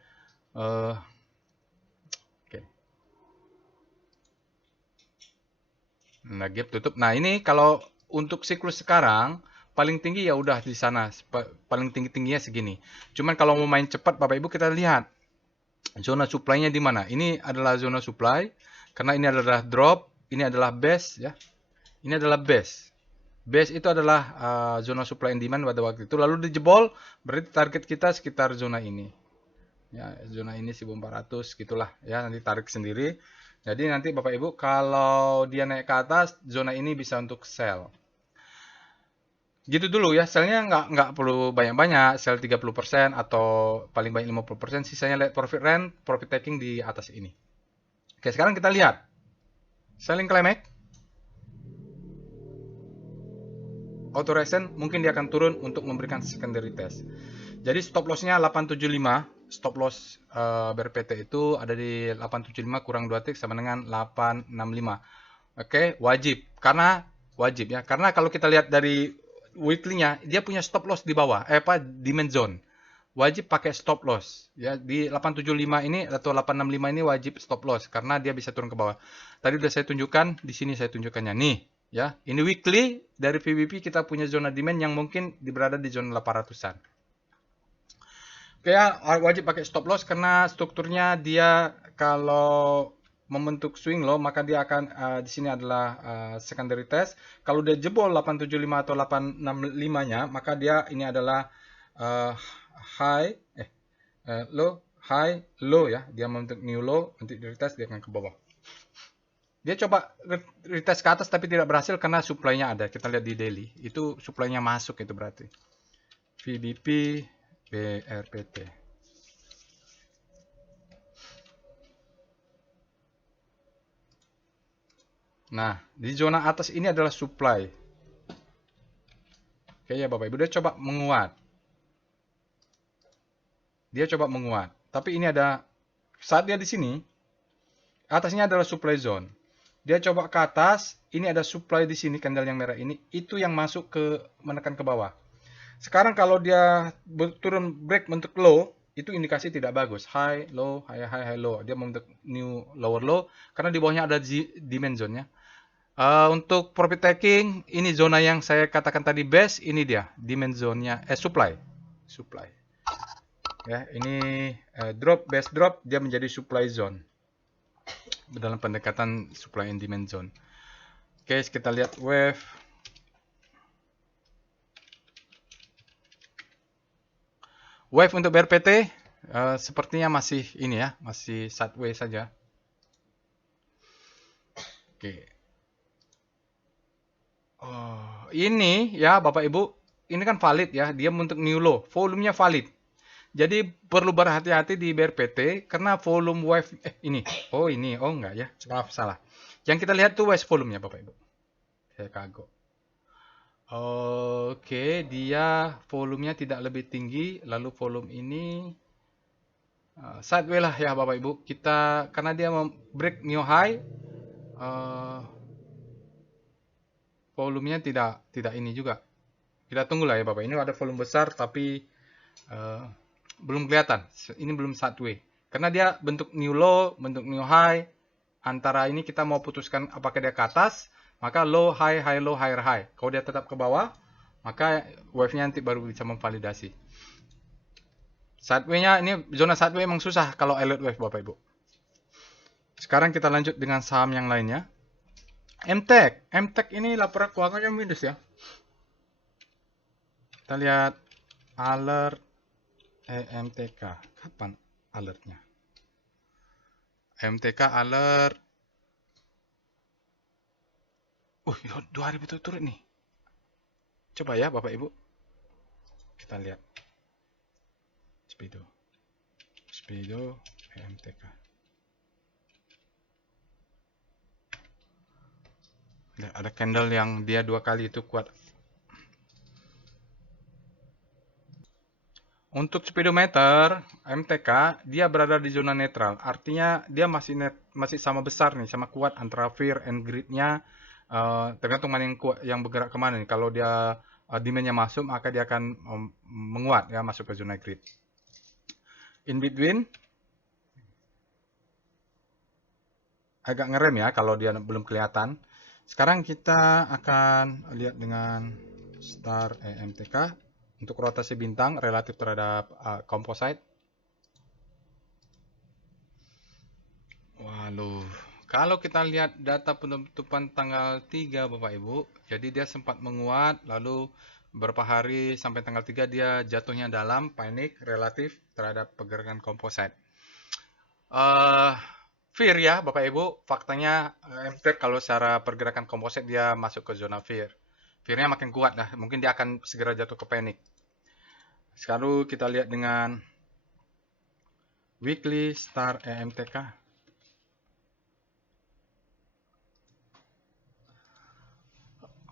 Nah, gap tutup. Nah, ini kalau untuk siklus sekarang paling tinggi ya udah di sana, paling tingginya segini. Cuman kalau mau main cepat Bapak Ibu kita lihat zona supply-nya di mana. Ini adalah zona supply karena ini adalah drop, ini adalah base ya. Ini adalah base. Base itu adalah zona supply and demand pada waktu itu. Lalu dijebol, berarti target kita sekitar zona ini. Ya, zona ini 1400 gitulah ya, nanti tarik sendiri. Jadi nanti Bapak Ibu kalau dia naik ke atas, zona ini bisa untuk sell. Gitu dulu ya, sellnya nggak perlu banyak-banyak, sell 30% atau paling banyak 50%, sisanya lihat profit rent, profit taking di atas ini. Oke, sekarang kita lihat. Selling climax. Auto reaction mungkin dia akan turun untuk memberikan secondary test. Jadi stop lossnya 875, stop loss BRPT itu ada di 875 kurang 2 tick sama dengan 865. Oke, wajib ya. Karena kalau kita lihat dari weekly-nya, dia punya stop loss di bawah, demand zone. Wajib pakai stop loss ya, di 875 ini atau 865 ini wajib stop loss karena dia bisa turun ke bawah. Tadi udah saya tunjukkan, di sini saya tunjukkannya nih ya. Ini weekly dari VWP kita punya zona demand yang mungkin berada di zona 800-an. Oke ya, wajib pakai stop loss karena strukturnya dia kalau membentuk swing low maka dia akan di sini adalah secondary test. Kalau dia jebol 875 atau 865-nya, maka dia ini adalah low ya. Dia membentuk new low, nanti di retest dia akan ke bawah. Dia coba retest ke atas tapi tidak berhasil karena supply-nya ada. Kita lihat di daily, itu supply-nya masuk itu berarti. VBP BRPT. Nah, di zona atas ini adalah supply. Oke ya Bapak Ibu, dia coba menguat. Tapi ini ada, saat dia di sini, atasnya adalah supply zone. Dia coba ke atas, ini ada supply di sini, candle yang merah ini, itu yang masuk ke, menekan ke bawah. Sekarang kalau dia turun break bentuk low, itu indikasi tidak bagus. High, low, high, low. Dia membentuk new lower low, karena di bawahnya ada demand zone-nya. Untuk profit taking, ini zona yang saya katakan tadi base, ini dia, demand zone-nya, supply. Ya, ini base drop, dia menjadi supply zone. Dalam pendekatan supply and demand zone. Oke, kita lihat wave. Wave untuk BRPT sepertinya masih ini ya, masih sideways saja. Oke. Oh, ini ya Bapak Ibu, ini kan valid ya, dia untuk new low, volumenya valid. Jadi perlu berhati-hati di BRPT karena volume wave ini. Oh enggak ya, maaf salah. Yang kita lihat tuh wave volumenya Bapak Ibu. Saya kagok. Oke, dia volumenya tidak lebih tinggi, lalu volume ini sideways lah ya Bapak Ibu. Kita karena dia break new high, volumenya tidak ini juga. Kita tunggu lah ya Bapak. Ini ada volume besar tapi belum kelihatan. Ini belum sideways. Karena dia bentuk new low, bentuk new high. Antara ini kita mau putuskan apakah dia ke atas, maka low, high, high, low, higher, high. Kalau dia tetap ke bawah, maka wave-nya nanti baru bisa memvalidasi. Sideways-nya, ini zona sideways emang susah kalau alert wave Bapak Ibu. Sekarang kita lanjut dengan saham yang lainnya. MTEK ini laporan keuangannya minus ya. Kita lihat alert MTK. Kapan alertnya? MTK alert. 2 hari berturut-turut nih. Coba ya Bapak Ibu. Kita lihat. Speedo MTK. Ada candle yang dia 2 kali itu kuat. Untuk speedometer MTK dia berada di zona netral. Artinya dia masih sama besar nih, sama kuat antara fear and greed-nya. Tergantung mana yang bergerak kemana nih. Kalau dia demand-nya masuk, maka dia akan menguat ya, masuk ke zona greed. In between agak ngerem ya kalau dia belum kelihatan. Sekarang kita akan lihat dengan star MTK untuk rotasi bintang relatif terhadap composite. Waduh, Kalau kita lihat data penutupan tanggal 3 Bapak Ibu, jadi dia sempat menguat, lalu beberapa hari sampai tanggal 3 dia jatuhnya dalam, panik relatif terhadap pergerakan komposit. Fear ya Bapak Ibu, faktanya MTEK kalau secara pergerakan komposit dia masuk ke zona fear. Fear-nya makin kuat lah, mungkin dia akan segera jatuh ke panik. Sekarang kita lihat dengan weekly star EMTK.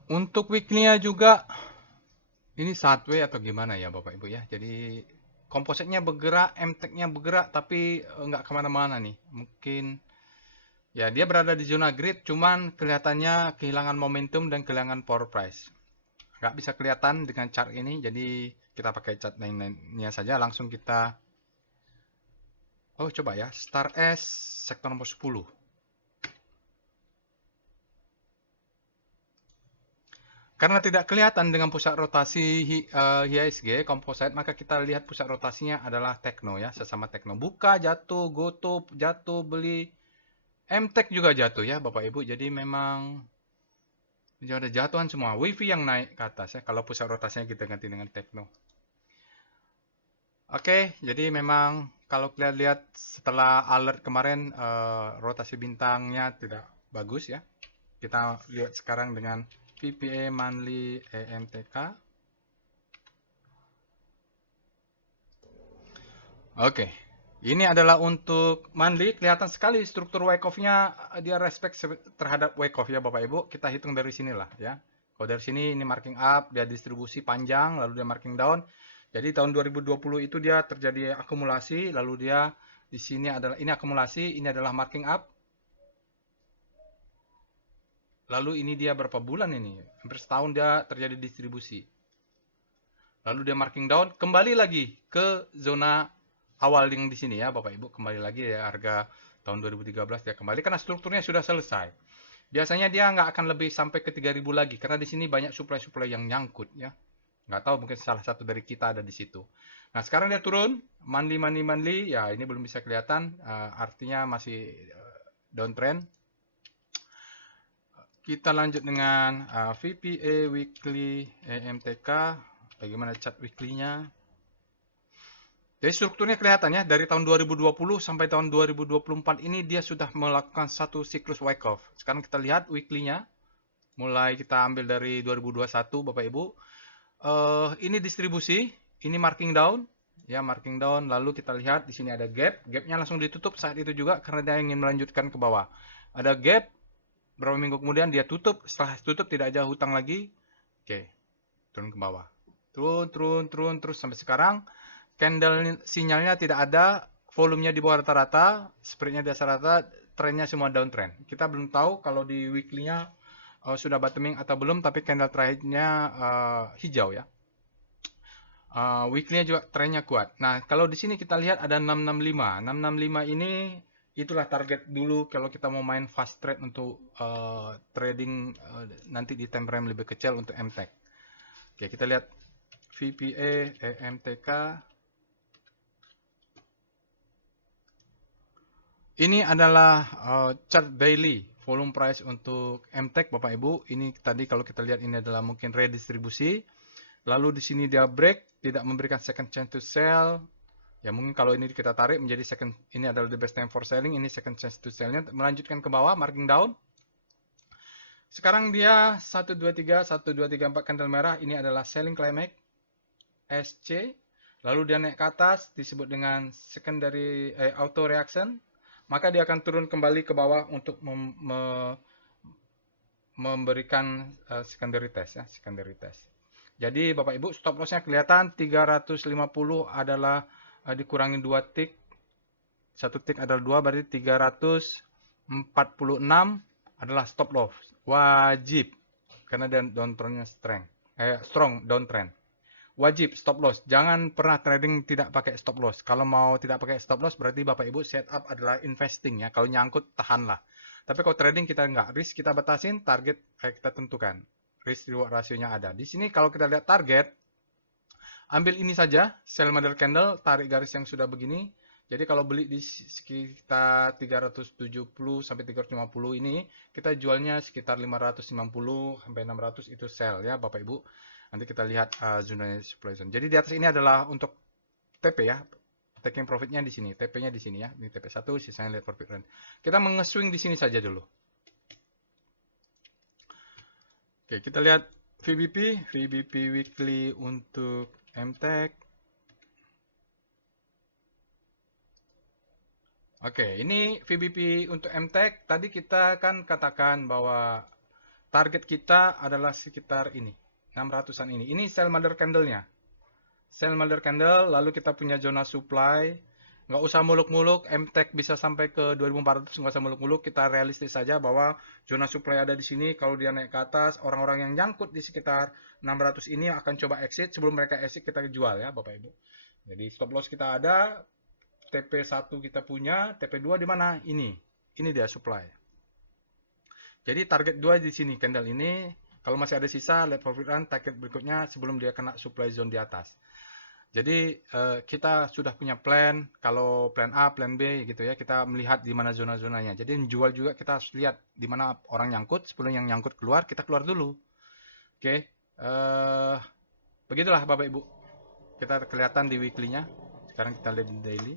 Untuk weekly-nya juga ini sideways atau gimana ya Bapak Ibu ya. Jadi kompositnya bergerak, MTEK-nya bergerak tapi nggak kemana-mana nih. Mungkin ya dia berada di zona grid, cuman kelihatannya kehilangan momentum dan kehilangan power price. Nggak bisa kelihatan dengan chart ini, jadi kita pakai chart lainnya saja. Langsung kita, oh coba ya, Star S sektor nomor 10. Karena tidak kelihatan dengan pusat rotasi IHSG composite, maka kita lihat pusat rotasinya adalah Tekno ya, sesama Tekno. Buka jatuh, goto jatuh, beli, MTEK juga jatuh ya Bapak Ibu. Jadi memang ada jatuhan semua. WiFi yang naik ke atas ya, kalau pusat rotasinya kita ganti dengan Tekno. Oke, jadi memang kalau kalian lihat setelah alert kemarin, rotasi bintangnya tidak bagus ya. Kita lihat sekarang dengan VPA monthly EMTK. Oke, ini adalah untuk monthly. Kelihatan sekali struktur wake off-nya, dia respect terhadap wake off ya Bapak Ibu. Kita hitung dari sinilah ya. Kalau dari sini ini marking up, dia distribusi panjang, lalu dia marking down. Jadi tahun 2020 itu dia terjadi akumulasi, lalu dia di sini adalah ini akumulasi, ini adalah marking up. Lalu ini dia berapa bulan ini? Hampir setahun dia terjadi distribusi. Lalu dia marking down, kembali lagi ke zona awal yang di sini ya Bapak Ibu. Kembali lagi ya harga tahun 2013 dia kembali karena strukturnya sudah selesai. Biasanya dia nggak akan lebih sampai ke 3.000 lagi karena di sini banyak supply-supply yang nyangkut ya. Nggak tahu mungkin salah satu dari kita ada di situ. Nah sekarang dia turun, monthly ya ini belum bisa kelihatan, artinya masih downtrend. Kita lanjut dengan VPA weekly EMTK. Bagaimana chart weekly-nya? Jadi strukturnya kelihatan ya, dari tahun 2020 sampai tahun 2024 ini dia sudah melakukan satu siklus wake off. Sekarang kita lihat weekly-nya. Mulai kita ambil dari 2021 Bapak Ibu. Ini distribusi, ini marking down. Ya, marking down. Lalu kita lihat di sini ada gap. Gap-nya langsung ditutup saat itu juga karena dia ingin melanjutkan ke bawah. Ada gap. Berapa minggu kemudian dia tutup, setelah tutup tidak ada hutang lagi. Oke, turun ke bawah. Turun terus sampai sekarang. Candle sinyalnya tidak ada, volumenya di bawah rata-rata, spreadnya di atas rata, trennya semua downtrend. Kita belum tahu kalau di weekly-nya sudah bottoming atau belum, tapi candle terakhirnya hijau ya. Weekly-nya juga trennya kuat. Nah, kalau di sini kita lihat ada 665. 665 ini itulah target dulu kalau kita mau main fast trade untuk trading nanti di time frame lebih kecil untuk MTEK. Oke, kita lihat VPA EMTK. Ini adalah chart daily volume price untuk MTEK Bapak Ibu. Ini tadi kalau kita lihat ini adalah mungkin redistribusi. Lalu di sini dia break, tidak memberikan second chance to sell. Ya mungkin kalau ini kita tarik menjadi second, ini adalah the best time for selling, ini second chance to sell-nya, melanjutkan ke bawah, marking down. Sekarang dia 1, 2, 3, 1, 2, 3, 4 candle merah, ini adalah selling climax, SC. Lalu dia naik ke atas, disebut dengan secondary auto reaction. Maka dia akan turun kembali ke bawah untuk memberikan secondary test ya, secondary test. Jadi Bapak Ibu stop loss-nya kelihatan 350 adalah dikurangi 2 tick. 1 tick adalah 2, berarti 346 adalah stop loss. Wajib. Karena downtrend-nya strong downtrend. Wajib stop loss. Jangan pernah trading tidak pakai stop loss. Kalau mau tidak pakai stop loss berarti Bapak Ibu setup adalah investing ya. Kalau nyangkut tahanlah. Tapi kalau trading kita enggak, risk kita batasin, target kita tentukan. Risk reward rasionya ada. Di sini kalau kita lihat target, ambil ini saja, sell model candle, tarik garis yang sudah begini. Jadi kalau beli di sekitar 370 sampai 350 ini, kita jualnya sekitar 550 sampai 600 itu sell ya Bapak Ibu. Nanti kita lihat zona supply zone. Jadi di atas ini adalah untuk TP ya. Taking profitnya di sini, TP-nya di sini ya. Ini TP1, sisanya lihat profit run. Kita mengeswing di sini saja dulu. Oke, kita lihat VBP weekly untuk MTech. Oke, ini VBP untuk MTech. Tadi kita kan katakan bahwa target kita adalah sekitar ini, 600-an ini. Ini sell mother candle-nya. Sell mother candle, lalu kita punya zona supply. Nggak usah muluk-muluk, MTech bisa sampai ke 2400, nggak usah muluk-muluk. Kita realistis saja bahwa zona supply ada di sini. Kalau dia naik ke atas, orang-orang yang nyangkut di sekitar 600 ini akan coba exit. Sebelum mereka exit, kita jual ya Bapak Ibu. Jadi stop loss kita ada, TP1 kita punya, TP2 di mana? Ini dia supply. Jadi target 2 di sini, candle ini. Kalau masih ada sisa, let profit run, target berikutnya sebelum dia kena supply zone di atas. Jadi kita sudah punya plan, kalau plan A, plan B gitu ya, kita melihat di mana zona-zonanya. Jadi menjual juga kita harus lihat di mana orang nyangkut, sebelum yang nyangkut keluar, kita keluar dulu. Oke, begitulah Bapak Ibu. Kita kelihatan di weekly-nya. Sekarang kita lihat di daily.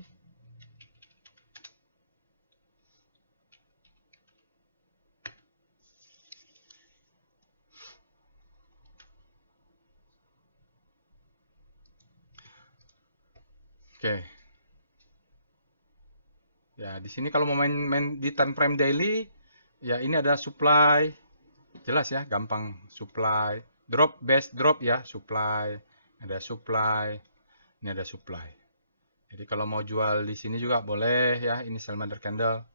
Oke. Ya, di sini kalau mau main di time frame daily, ya ini ada supply. Jelas ya, gampang supply. Drop, best drop ya, supply. Ada supply. Ini ada supply. Jadi kalau mau jual di sini juga boleh ya, ini sell mother candle.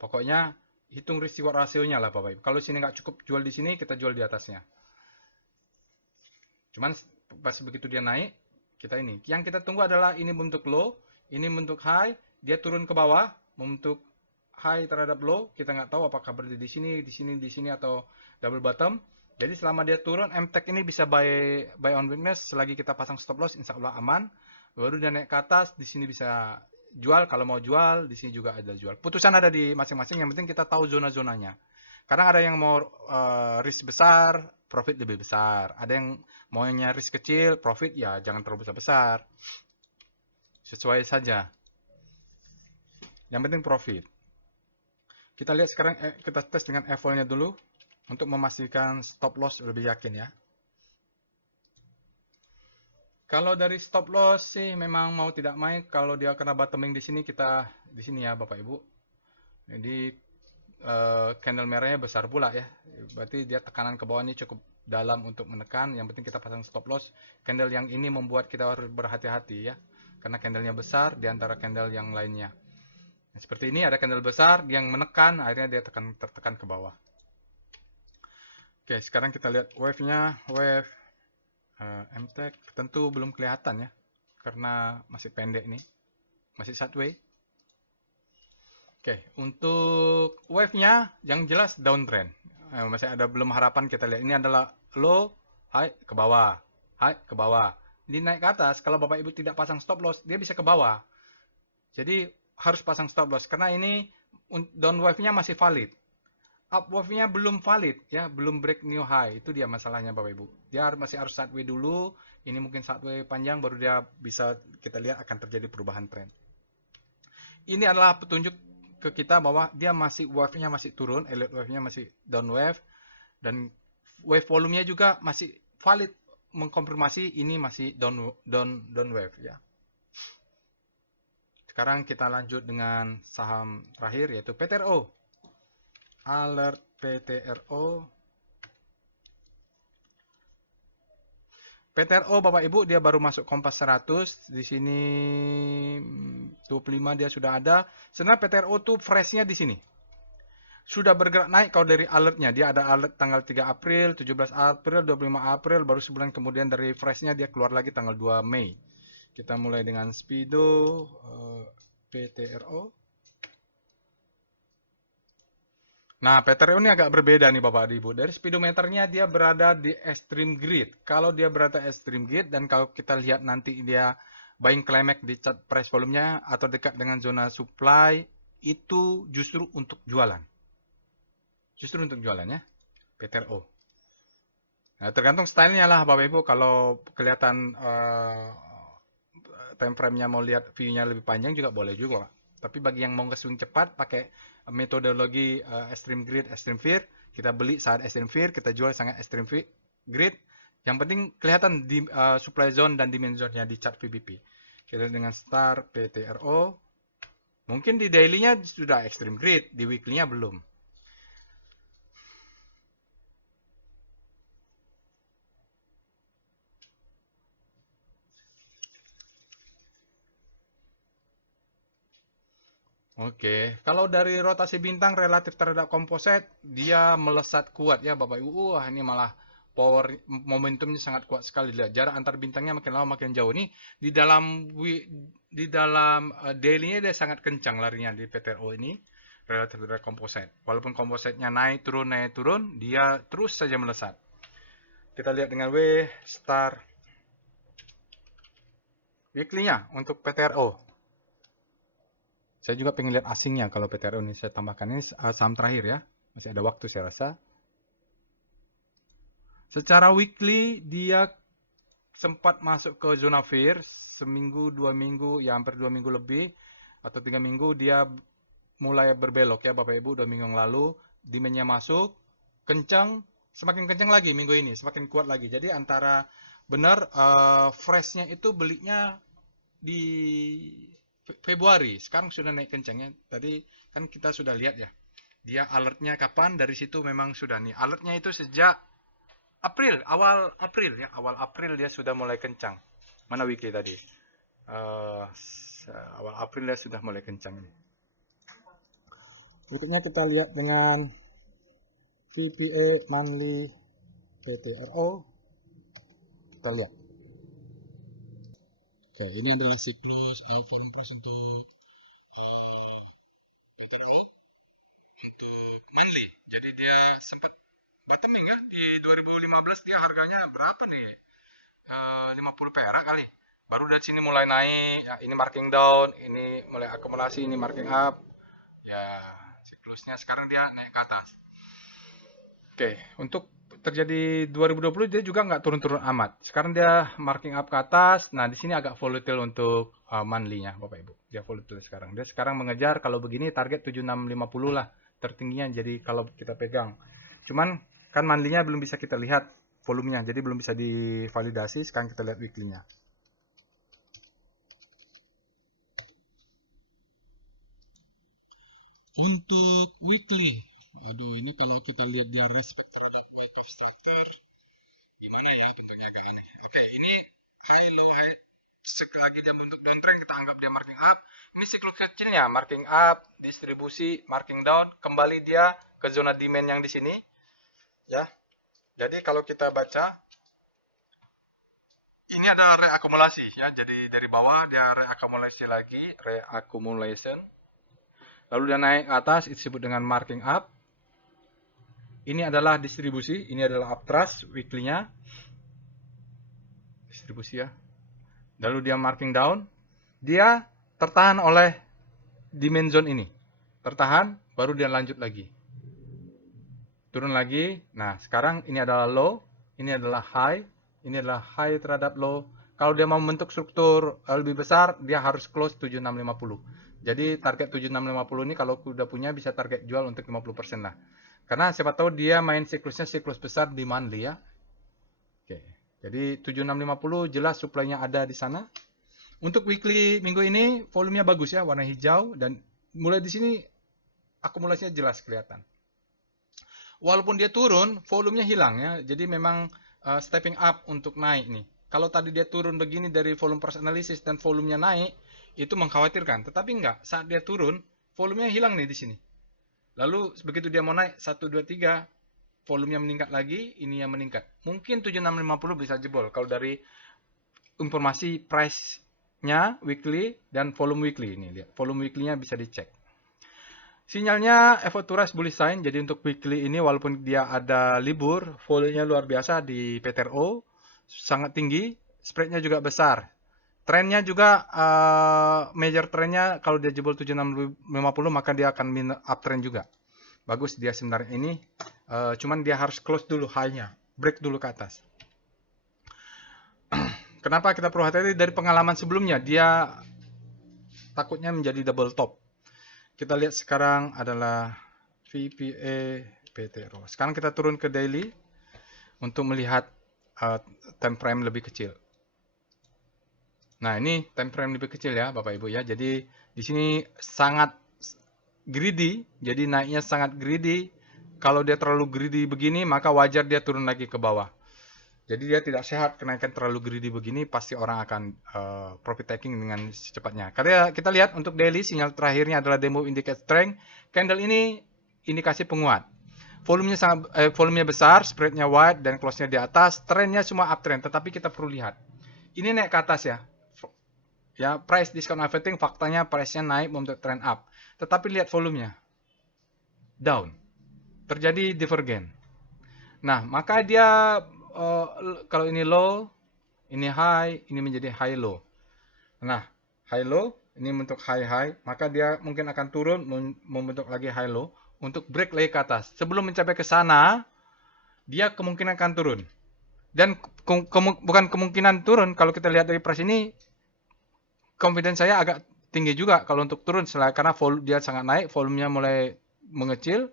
Pokoknya hitung risk reward rasionya lah Bapak Ibu. Kalau sini nggak cukup jual di sini, kita jual di atasnya. Cuman pas begitu dia naik, kita ini. Yang kita tunggu adalah ini bentuk low, ini bentuk high, dia turun ke bawah, membentuk high terhadap low, kita nggak tahu apakah berdiri di sini, atau double bottom. Jadi selama dia turun, MTech ini bisa buy on weakness, selagi kita pasang stop loss, insya Allah aman. Baru dia naik ke atas, di sini bisa jual, kalau mau jual, di sini juga ada jual. Putusan ada di masing-masing, yang penting kita tahu zona-zonanya. Kadang ada yang mau risk besar, profit lebih besar. Ada yang maunya risk kecil, profit ya jangan terlalu besar-besar. Sesuai saja. Yang penting profit. Kita lihat sekarang, kita tes dengan F-nya dulu untuk memastikan stop loss lebih yakin ya. Kalau dari stop loss sih memang mau tidak main, kalau dia kena bottoming di sini, kita di sini ya Bapak Ibu. Jadi candle merahnya besar pula ya. Berarti dia tekanan ke bawah ini cukup dalam untuk menekan. Yang penting kita pasang stop loss. Candle yang ini membuat kita harus berhati-hati ya. Karena candlenya besar di antara candle yang lainnya. Nah, seperti ini ada candle besar yang menekan, akhirnya dia tertekan ke bawah. Oke, sekarang kita lihat wave-nya. Wave MTech tentu belum kelihatan ya. Karena masih pendek nih. Masih sideways. Oke, untuk wave-nya yang jelas downtrend. Masih ada belum harapan, kita lihat. Ini adalah low, high, ke bawah. High, ke bawah. Ini naik ke atas, kalau Bapak Ibu tidak pasang stop loss, dia bisa ke bawah. Jadi harus pasang stop loss, karena ini down wave-nya masih valid. Up wave-nya belum valid, ya, belum break new high. Itu dia masalahnya Bapak Ibu. Dia masih harus sideways dulu. Ini mungkin sideways panjang, baru dia bisa kita lihat akan terjadi perubahan tren. Ini adalah petunjuk ke kita bahwa dia masih wave-nya masih turun, elliott wave-nya masih down wave, dan wave volume-nya juga masih valid, mengkonfirmasi ini masih down wave ya. Sekarang kita lanjut dengan saham terakhir yaitu PTRO. Alert PTRO. PTRO Bapak Ibu dia baru masuk Kompas 100, di sini 25 dia sudah ada. Sebenarnya PTRO tuh freshnya di sini. Sudah bergerak naik kalau dari alertnya. Dia ada alert tanggal 3 April, 17 April, 25 April, baru sebulan kemudian dari freshnya dia keluar lagi tanggal 2 Mei. Kita mulai dengan Speedo PTRO. Nah, PTRO ini agak berbeda nih Bapak Ibu. Dari speedometernya dia berada di extreme grid. Kalau dia berada extreme grid dan kalau kita lihat nanti dia buying climax di chart price volumenya atau dekat dengan zona supply itu justru untuk jualan. Justru untuk jualan ya, PTRO. Nah, tergantung stylenya lah Bapak Ibu. Kalau kelihatan time frame-nya mau lihat view-nya lebih panjang juga boleh juga. Tapi bagi yang mau nge-swing cepat pakai metodologi extreme grid, extreme fear, kita beli saat extreme fear, kita jual sangat extreme grid. Yang penting kelihatan di supply zone dan demand zone-nya di chart VBP. Kita dengan star PTRO. Mungkin di daily-nya sudah extreme grid, di weekly-nya belum. Oke, kalau dari rotasi bintang relatif terhadap komposit, dia melesat kuat ya Bapak Ibu. Wah, ini malah power momentumnya sangat kuat sekali. Lihat jarak antar bintangnya makin lama makin jauh. Nih di dalam daily-nya dia sangat kencang larinya di PTRO ini relatif terhadap komposit. Walaupun kompositnya naik turun, dia terus saja melesat. Kita lihat dengan W star weekly-nya untuk PTRO. Saya juga pengen lihat asingnya kalau PTRO ini saya tambahkan. Ini saham terakhir ya. Masih ada waktu saya rasa. Secara weekly dia sempat masuk ke zona fear. Seminggu, 2 minggu, ya hampir 2 minggu lebih. Atau 3 minggu dia mulai berbelok ya Bapak Ibu. 2 minggu yang lalu. Demand-nya masuk. Kencang. Semakin kencang lagi minggu ini. Semakin kuat lagi. Jadi antara benar fresh-nya itu belinya di Februari, sekarang sudah naik kencangnya. Tadi kan kita sudah lihat ya, dia alertnya kapan, dari situ memang sudah nih. Alertnya itu sejak April, awal April dia sudah mulai kencang. Mana weekly tadi? Awal April dia sudah mulai kencang ini. Berikutnya kita lihat dengan VPA monthly PTRO. Kita lihat. Oke, ini adalah siklus volume price untuk PTRO untuk monthly. Jadi dia sempat bottoming ya di 2015 dia harganya berapa nih? 50 perak kali. Baru dari sini mulai naik. Ya, ini marking down, ini mulai akumulasi, ini marking up. Ya, siklusnya sekarang dia naik ke atas. Oke, untuk terjadi 2020 dia juga nggak turun-turun amat. Sekarang dia marking up ke atas. Nah, di sini agak volatile untuk monthly-nya, Bapak Ibu. Dia volatile sekarang. Dia sekarang mengejar kalau begini target 7650 lah tertingginya. Jadi kalau kita pegang. Cuman kan monthly-nya belum bisa kita lihat volumenya. Jadi belum bisa divalidasi. Sekarang kita lihat weekly-nya. Untuk weekly, aduh ini kalau kita lihat dia respect terhadap wave of structure, gimana ya bentuknya agak aneh. Oke, ini high low high, lagi dia bentuk downtrend kita anggap dia marking up. Ini siklus kecilnya marking up, distribusi, marking down, kembali dia ke zona demand yang di sini, ya. Jadi kalau kita baca, ini adalah reakumulasi ya. Jadi dari bawah dia reakumulasi lagi, reaccumulation. Lalu dia naik ke atas, itu disebut dengan marking up. Ini adalah distribusi, ini adalah uptrust weekly-nya. Distribusi ya. Lalu dia marking down. Dia tertahan oleh demand zone ini. Tertahan, baru dia lanjut lagi. Turun lagi. Nah, sekarang ini adalah low, ini adalah high, ini adalah high terhadap low. Kalau dia mau membentuk struktur lebih besar, dia harus close 7650. Jadi target 7650 ini kalau udah punya bisa target jual untuk 50% lah. Karena siapa tahu dia main siklusnya siklus besar di monthly ya. Oke. Jadi 7650 jelas supply-nya ada di sana. Untuk weekly minggu ini volumenya bagus ya, warna hijau dan mulai di sini akumulasinya jelas kelihatan. Walaupun dia turun, volumenya hilang ya. Jadi memang stepping up untuk naik nih. Kalau tadi dia turun begini dari volume price analysis dan volumenya naik, itu mengkhawatirkan. Tetapi enggak, saat dia turun, volumenya hilang nih di sini. Lalu begitu dia mau naik 1 2 3, volumenya meningkat lagi, ini yang meningkat. Mungkin 7650 bisa jebol kalau dari informasi price-nya weekly dan volume weekly ini lihat. Volume weekly-nya bisa dicek. Sinyalnya effort to rise bullish sign. Jadi untuk weekly ini walaupun dia ada libur, volumenya luar biasa di PTRO, sangat tinggi, spread-nya juga besar. Trennya juga major trennya kalau dia jebol 7650 maka dia akan uptrend juga. Bagus dia sebenarnya ini. Cuman dia harus close dulu high-nya, break dulu ke atas. Kenapa kita perlu hati-hati? Dari pengalaman sebelumnya dia takutnya menjadi double top. Kita lihat sekarang adalah VPA PTRO. Sekarang kita turun ke daily untuk melihat time frame lebih kecil. Nah, ini time frame lebih kecil ya, Bapak Ibu ya. Jadi di sini sangat greedy, jadi naiknya sangat greedy. Kalau dia terlalu greedy begini, maka wajar dia turun lagi ke bawah. Jadi dia tidak sehat, kenaikan terlalu greedy begini, pasti orang akan profit taking dengan secepatnya. Karena kita lihat untuk daily, sinyal terakhirnya adalah demo indicate strength. Candle ini indikasi penguat. Volumenya besar, spreadnya wide, dan close-nya di atas. Trennya semua uptrend, tetapi kita perlu lihat. Ini naik ke atas ya. Ya, price discount averaging faktanya price-nya naik membentuk trend up. Tetapi lihat volumenya. Down. Terjadi divergen. Nah, maka dia kalau ini low, ini high, ini menjadi high low. Nah, high low, ini membentuk high high, maka dia mungkin akan turun membentuk lagi high low untuk break lagi ke atas. Sebelum mencapai ke sana, dia kemungkinan akan turun. Dan bukan kemungkinan turun, kalau kita lihat dari price ini, confidence saya agak tinggi juga kalau untuk turun karena dia sangat naik, volumenya mulai mengecil,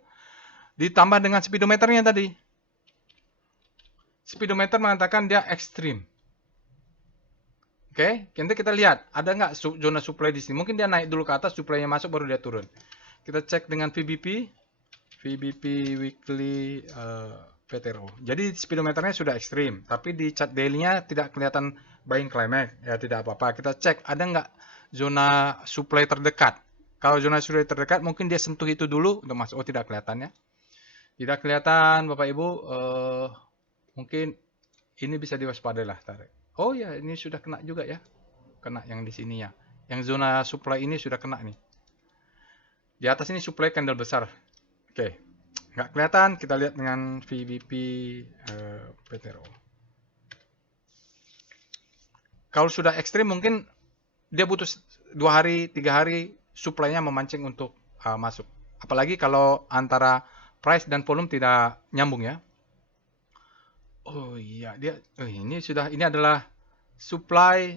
ditambah dengan speedometernya tadi. Speedometer mengatakan dia ekstrim. Oke, nanti kita lihat ada nggak zona supply di sini. Mungkin dia naik dulu ke atas, supply-nya masuk baru dia turun. Kita cek dengan VBP weekly PTRO. Jadi speedometernya sudah ekstrim, tapi di chart daily-nya tidak kelihatan buying climax. Ya tidak apa-apa. Kita cek ada nggak zona supply terdekat. Kalau zona supply terdekat mungkin dia sentuh itu dulu untuk masuk. Oh, tidak kelihatan ya. Tidak kelihatan Bapak Ibu. Mungkin ini bisa diwaspadai lah, tarik. Oh ya, ini sudah kena juga ya. Kena yang di sini ya. Yang zona supply ini sudah kena nih. Di atas ini supply candle besar. Oke. Nggak kelihatan, kita lihat dengan VBP PTRO. Kalau sudah ekstrim mungkin dia butuh 2 hari, 3 hari supply-nya memancing untuk masuk. Apalagi kalau antara price dan volume tidak nyambung ya. Oh iya, ini adalah supply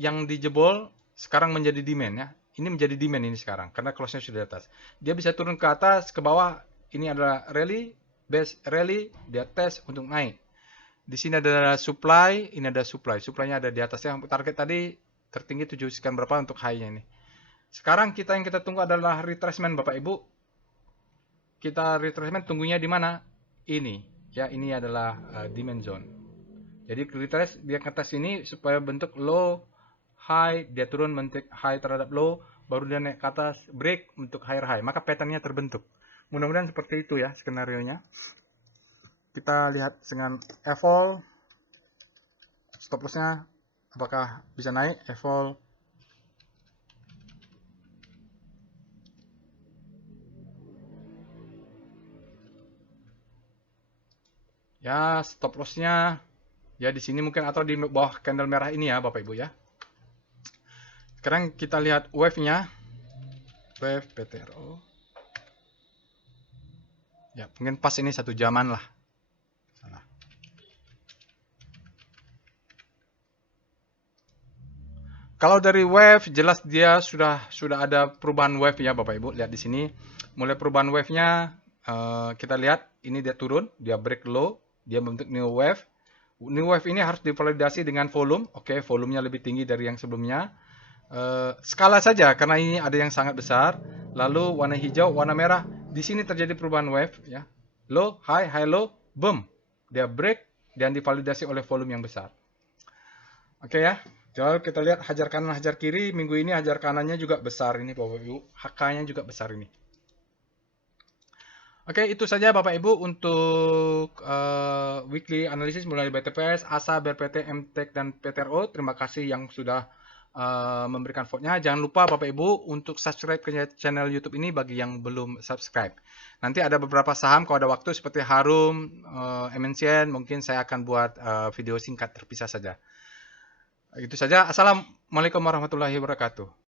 yang dijebol sekarang menjadi demand ya. Ini menjadi demand ini sekarang karena close-nya sudah di atas. Dia bisa turun ke atas, ke bawah. Ini adalah rally, base rally, dia tes untuk naik. Di sini ada supply, ini ada supply. Supply-nya ada di atasnya. Target tadi tertinggi 7 sekian berapa untuk high-nya ini. Sekarang yang kita tunggu adalah retracement Bapak Ibu. Kita retracement tunggunya di mana? Ini. Ya, ini adalah demand zone. Jadi retrace dia ke atas ini supaya bentuk low, high, dia turun bentuk high terhadap low, baru dia naik ke atas, break untuk higher high. Maka patternnya terbentuk. Mudah-mudahan seperti itu ya skenario-nya. Kita lihat dengan evol, stop loss-nya apakah bisa naik, evol. Ya, stop loss-nya ya di sini mungkin atau di bawah candle merah ini ya Bapak Ibu ya. Sekarang kita lihat wave-nya. Wave PTRO. Ya, mungkin pas ini 1 jaman lah. Salah. Kalau dari wave jelas dia sudah ada perubahan wave ya Bapak Ibu. Lihat di sini. Mulai perubahan wave-nya kita lihat ini dia turun, dia break low, dia membentuk new wave. New wave ini harus divalidasi dengan volume. Oke, volumenya lebih tinggi dari yang sebelumnya. Skala saja karena ini ada yang sangat besar. Lalu warna hijau, warna merah. Di sini terjadi perubahan wave ya. Low, high, high, low, boom. Dia break dan divalidasi oleh volume yang besar. Oke ya. Jadi kita lihat hajar kanan, hajar kiri. Minggu ini hajar kanannya juga besar ini Bapak Ibu. HK-nya juga besar ini. Oke, itu saja Bapak Ibu untuk weekly analysis mulai BTPS, ASA, BRPT, MTEK, dan PTRO. Terima kasih yang sudah memberikan vote-nya. Jangan lupa Bapak Ibu untuk subscribe ke channel YouTube ini bagi yang belum subscribe. Nanti ada beberapa saham kalau ada waktu seperti Harum, MNCN, mungkin saya akan buat video singkat terpisah saja. Itu saja. Assalamualaikum warahmatullahi wabarakatuh.